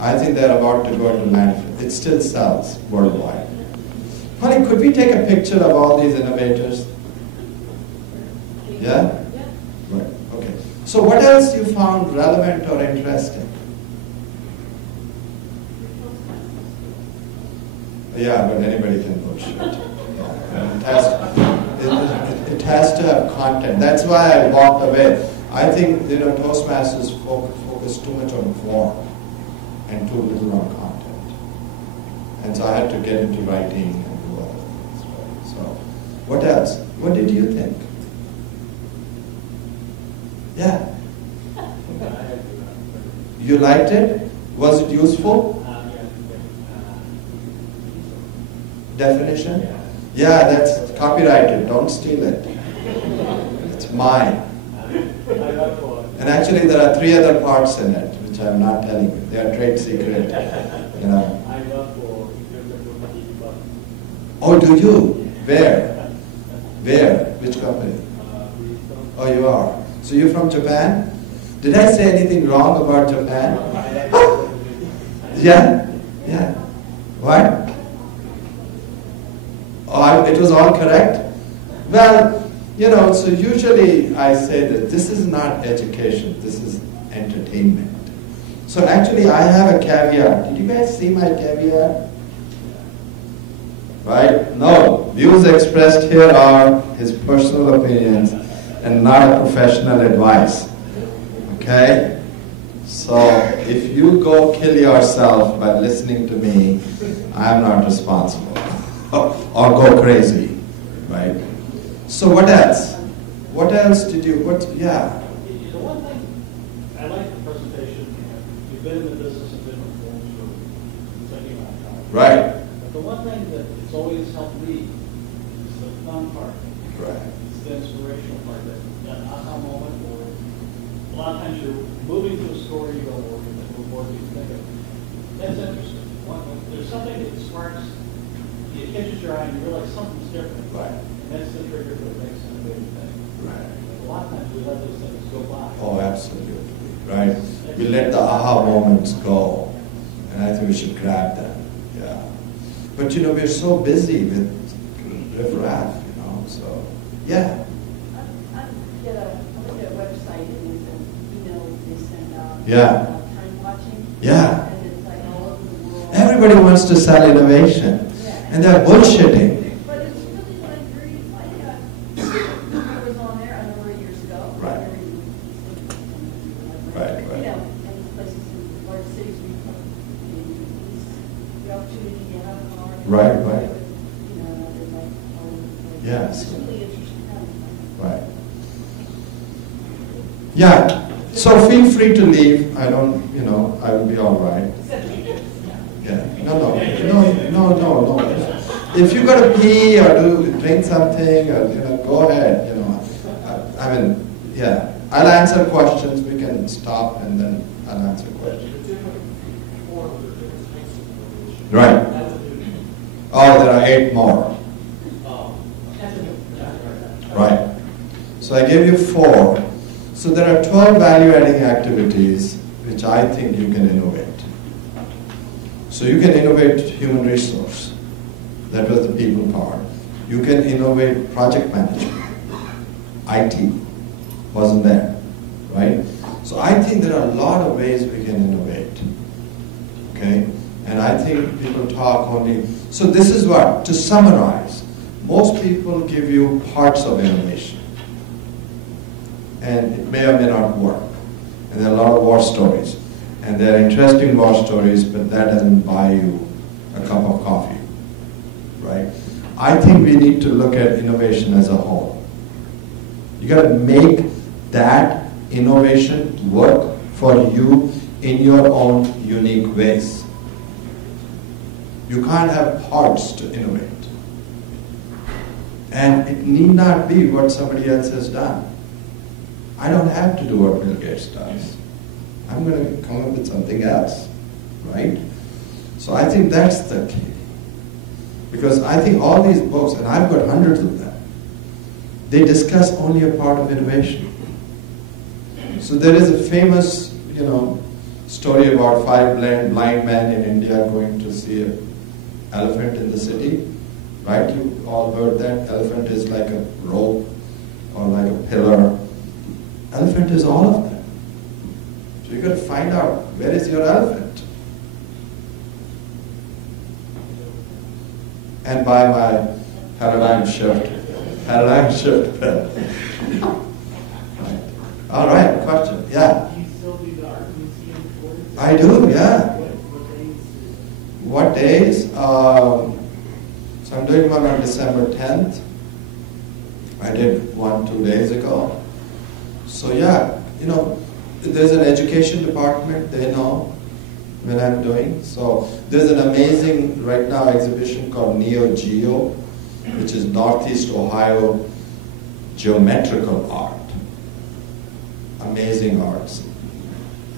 I think they're about to go into landfill. It still sells worldwide. Honey, could we take a picture of all these innovators? Yeah? Yeah. Right, okay. So what else you found relevant or interesting? Yeah, but anybody can bullshit. It has to have content. That's why I walked away. I think Toastmasters focus too much on form and too little on content. And so I had to get into writing and do other things. Right? So, what else? What did you think? Yeah. You liked it? Was it useful? Definition? Yeah, that's copyrighted. Don't steal it. It's mine. And actually, there are 3 other parts in it, which I'm not telling you. They are trade secret. Oh, do you? Where? Where? Which company? Oh, you are. So you're from Japan? Did I say anything wrong about Japan? Yeah? Yeah. What? Oh, it was all correct? Well, so usually I say that this is not education, this is entertainment. So actually I have a caveat. Did you guys see my caveat? Right? No. Views expressed here are his personal opinions and not a professional advice. Okay? So if you go kill yourself by listening to me, I'm not responsible. Or go crazy. Right? So what else? What else did you, yeah. The one thing, I like the presentation, you've been in the business of different forms for such a long time. Right. But the one thing that it's always helped me is the fun part. Right. It's the inspirational part, that aha moment, or a lot of times you're moving through a story, you go, or more you think of. That's interesting. There's something that sparks, it catches your eye and you realize something's different. Right. And that's the trigger that makes an innovative thing. Right. A lot of times we let those things go by. Oh, absolutely. Right. We let the aha moments go. And I think we should grab them. Yeah. But we're so busy with riffraff, so yeah. I looked at a website and there's an email they send out. Yeah. Time watching. Yeah. And it's like all over the world. Everybody wants to sell innovation. Yeah. And they're bullshitting. But it's really like very, I was on there a number of years ago. Right. Right, right. And places in large cities, the opportunity to have an art. Right, right. There's like, Yes. it's really interesting. Right. Yeah. So feel free to leave. I don't, I will be all right. Yeah. No. If you got to pee or drink something, or go ahead. Yeah. I'll answer questions. We can stop and then I'll answer questions. Right. Oh, there are 8 more. Right. So I gave you 4. So there are 12 value-adding activities which I think you can innovate. So you can innovate human resource. That was the people part. You can innovate project management. IT wasn't there, right? So I think there are a lot of ways we can innovate. Okay? And I think people talk only. So this is what, to summarize, most people give you parts of innovation. And it may or may not work. And there are a lot of war stories. And they're interesting war stories, but that doesn't buy you a cup of coffee. Right? I think we need to look at innovation as a whole. You got to make that innovation work for you in your own unique ways. You can't have parts to innovate. And it need not be what somebody else has done. I don't have to do what Bill Gates does. I'm going to come up with something else, right? So I think that's the key. Because I think all these books, and I've got hundreds of them, they discuss only a part of innovation. So there is a famous, story about 5 blind men in India going to see an elephant in the city, right? You all heard that. Elephant is like a rope or like a pillar. Elephant is all of them. So you got to find out, where is your elephant? And buy my paradigm shift pen. Right. All right, question. Yeah. Do you still do the art museum tours? I do, yeah. What days? What days? So I'm doing one on December 10th. I did one 2 days ago. So yeah, there's an education department, they know when I'm doing. So there's an amazing, right now, exhibition called Neo Geo, which is Northeast Ohio geometrical art. Amazing arts.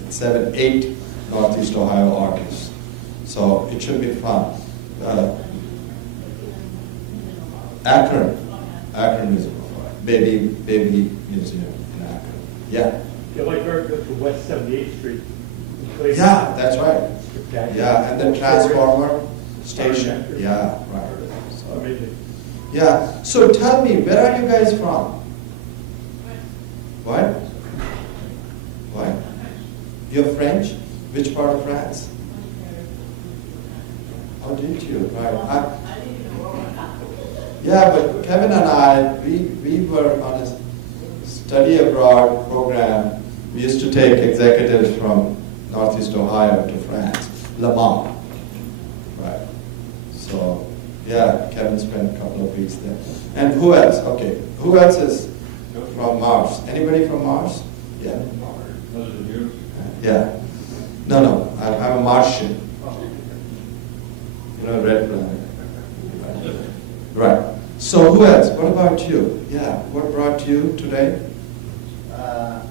It's 8 Northeast Ohio artists. So it should be fun. Akron. Akron Museum of Art. Baby Museum in Akron. Yeah. Yeah, like right to West 78th Street. Place. Yeah, that's right. Spectacular. Yeah, and the transformer station. Yeah, right. So, Amazing. yeah. So tell me, where are you guys from? What? What? You're French? Which part of France? Oh, didn't you? Right. Yeah, but Kevin and I, we were on a study abroad program. We used to take executives from Northeast Ohio to France, Le Mans. Right. So, yeah, Kevin spent a couple of weeks there. And who else? Okay. Who else is from Mars? Anybody from Mars? Yeah. Those are you. Yeah. No, I'm a Martian. You know, red planet. Right. So who else? What about you? Yeah. What brought you today? I'm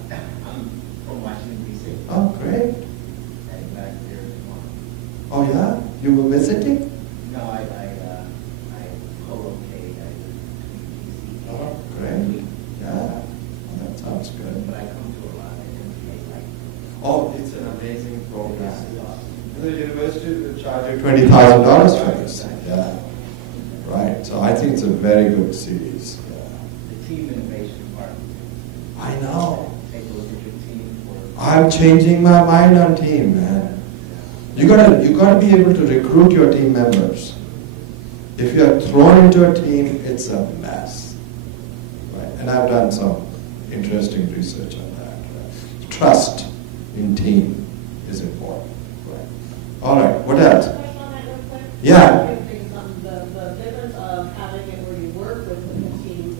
from Washington, D.C. Oh, great. Heading back here tomorrow. Oh, yeah? You were visiting? No, I co-locate. I live between D.C. Oh, great. Yeah. Well, that sounds good. But I come to a lot of MBA, like, Oh, it's an amazing program. this The university will charge you $20,000 for this. Yeah. Right. So I think it's a very good series. Yeah. the team innovation department. I know. Take a look at your team for. I'm changing my mind on team, man. You gotta be able to recruit your team members. If you are thrown into a team, it's a mess. Right? And I've done some interesting research on that. Right? Trust in team is important. Right? All right. What else? Question on that real quick? Yeah. The difference of having it where you work with the team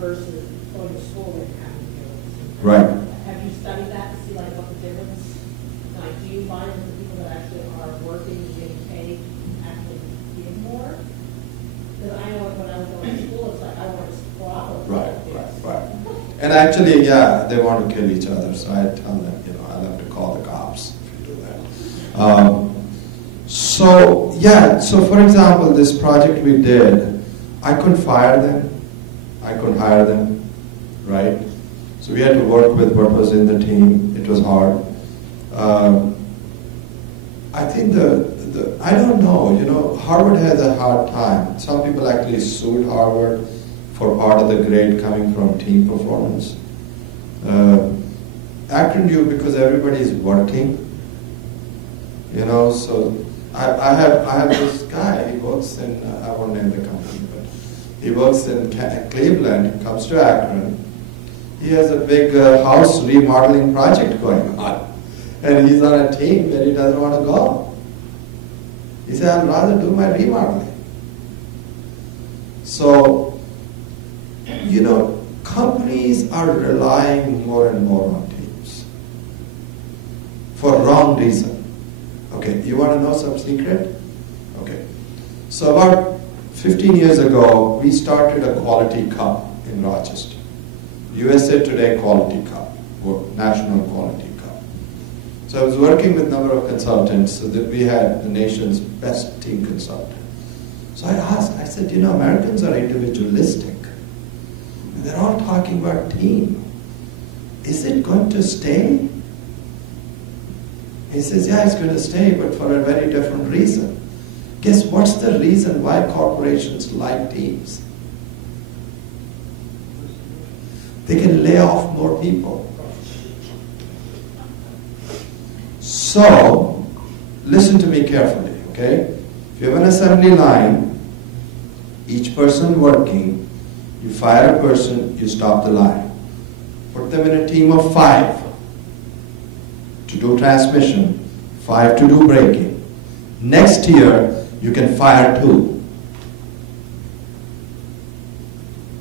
versus going to school and having it. Right. Have you studied that to see like what the difference? Like, do you find that the people that actually are working and getting paid actually give more? Because I know when I was going to school, it's like I want to swallow. Right. And actually, yeah, they want to kill each other. So I tell them, I'll have to call the cops if you do that. So for example, this project we did, I couldn't fire them. I couldn't hire them, right? So we had to work with what was in the team. It was hard. I think I don't know, Harvard has a hard time. Some people actually sued Harvard for part of the grade coming from team performance. Akron U, because everybody is working, so I have this guy, he works in, I won't name the company, but he works in Cleveland, comes to Akron. He has a big house remodeling project going on. And he's on a team that he doesn't want to go. He said, I'd rather do my remodeling. So, companies are relying more and more on teams for wrong reason. Okay, you want to know some secret? Okay. So about 15 years ago, we started a quality cup in Rochester. USA Today Quality Cup, or National Quality Cup. So I was working with a number of consultants so that we had the nation's best team consultant. So I asked, I said, Americans are individualistic. And they're all talking about team. Is it going to stay? He says, yeah, it's going to stay, but for a very different reason. Guess what's the reason why corporations like teams? They can lay off more people. So, listen to me carefully, okay? If you have an assembly line, each person working, you fire a person, you stop the line. Put them in a team of 5 to do transmission, 5 to do braking. Next year, you can fire 2.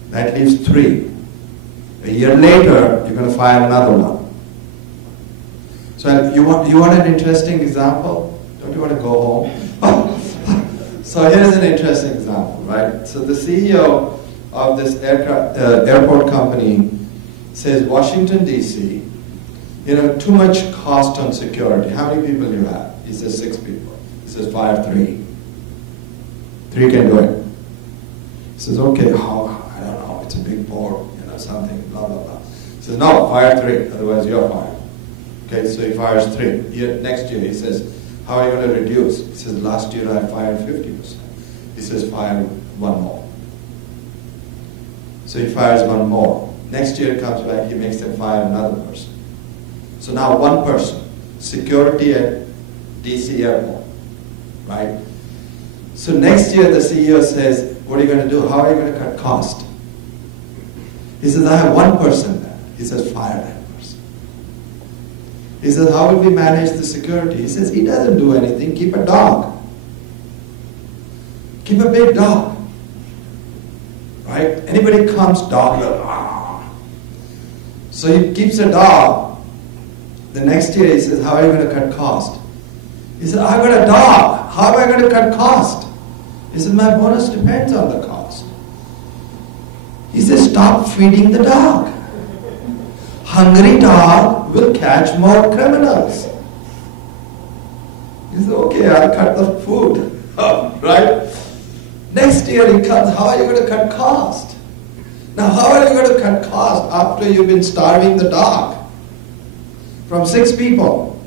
That leaves 3. A year later, you're going to fire another one. So you want an interesting example? Don't you want to go home? So here's an interesting example, right? So the CEO of this airport company says, Washington, D.C., too much cost on security. How many people do you have? He says 6 people. He says 5, 3. 3 can do it. says, okay, how? I don't know, it's a big board, something, blah, blah, blah. He says, no, fire 3, otherwise you're fired. Okay, so he fires 3. Next year he says, how are you going to reduce? He says, last year I fired 50%. He says, fire 1 more. So he fires 1 more. Next year comes back, he makes them fire another person. So now 1 person, security at DC airport, right? So next year the CEO says, what are you going to do? How are you going to cut cost? He says, I have 1 person there. He says, fire that person. He says, how will we manage the security? He says, he doesn't do anything. Keep a dog. Keep a big dog. Right? Anybody comes, dog will, ah. So he keeps a dog. The next year he says, how are you going to cut cost? He said, I've got a dog. How am I going to cut cost? He said, my bonus depends on the cost. He says, stop feeding the dog. Hungry dog will catch more criminals. He said, okay, I'll cut the food. Right? Next year he comes, how are you going to cut cost? Now how are you going to cut cost after you've been starving the dog? From 6 people.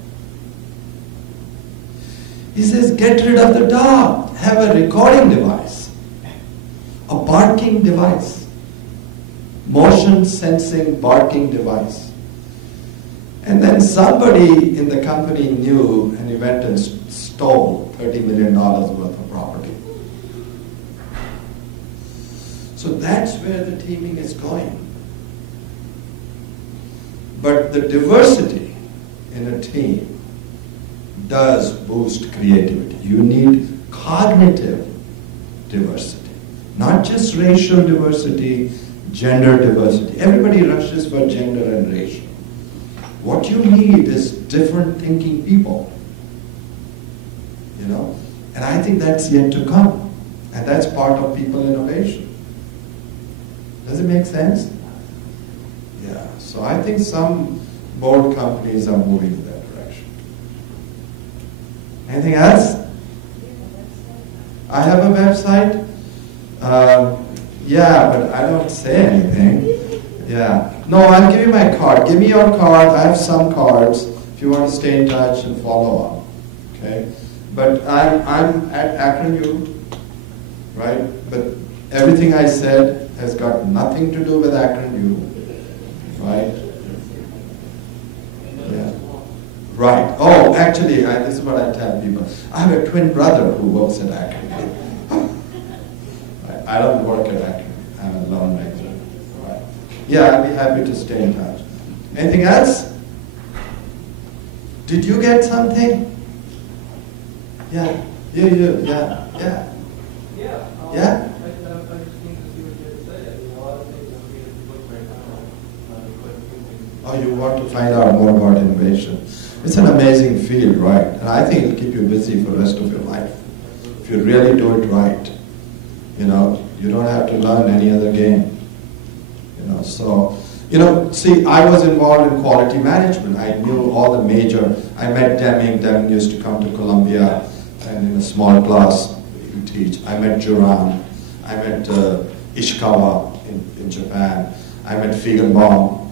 He says, get rid of the dog. Have a recording device. A barking device. Motion sensing barking device. And then somebody in the company knew and he went and stole $30 million worth of property. So that's where the teaming is going. But the diversity in a team does boost creativity. You need cognitive diversity, not just racial diversity, gender diversity. Everybody rushes for gender and racial. What you need is different thinking people. And I think that's yet to come. And that's part of people innovation. Does it make sense? Yeah. So I think some board companies are moving in that direction. Anything else? I have a website. Yeah, but I don't say anything. Yeah. No, I'll give you my card. Give me your card. I have some cards if you want to stay in touch and follow up. Okay? But I'm at Akron U, right? But everything I said has got nothing to do with Akron U, right? Yeah. Right. Oh, actually, this is what I tell people. I have a twin brother who works at Akron. I don't work at Akron. I'm a lone ranger. Right. Yeah, I'd be happy to stay in touch. Anything else? Did you get something? Yeah. Yeah. Yeah. Yeah. Yeah. Yeah? I just need to see what you have to say. I mean, a lot of things I'm reading the book right now. Oh, you want to find out more about innovation. It's an amazing field, right? And I think it'll keep you busy for the rest of your life. If you really do it right. You don't have to learn any other game. See, I was involved in quality management. I knew all the I met Deming. Deming used to come to Columbia, and in a small class, he would teach. I met Juran. I met Ishikawa in Japan. I met Feigenbaum.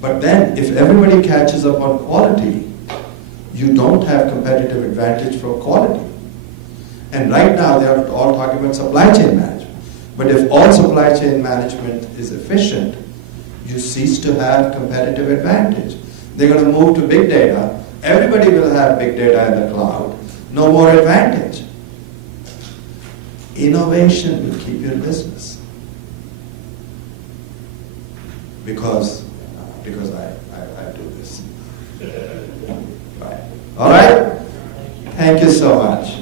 But then, if everybody catches up on quality, you don't have competitive advantage for quality. And right now, they are all talking about supply chain management. But if all supply chain management is efficient, you cease to have competitive advantage. They're going to move to big data. Everybody will have big data in the cloud. No more advantage. Innovation will keep your business. Because I do this. Right. All right? Thank you so much.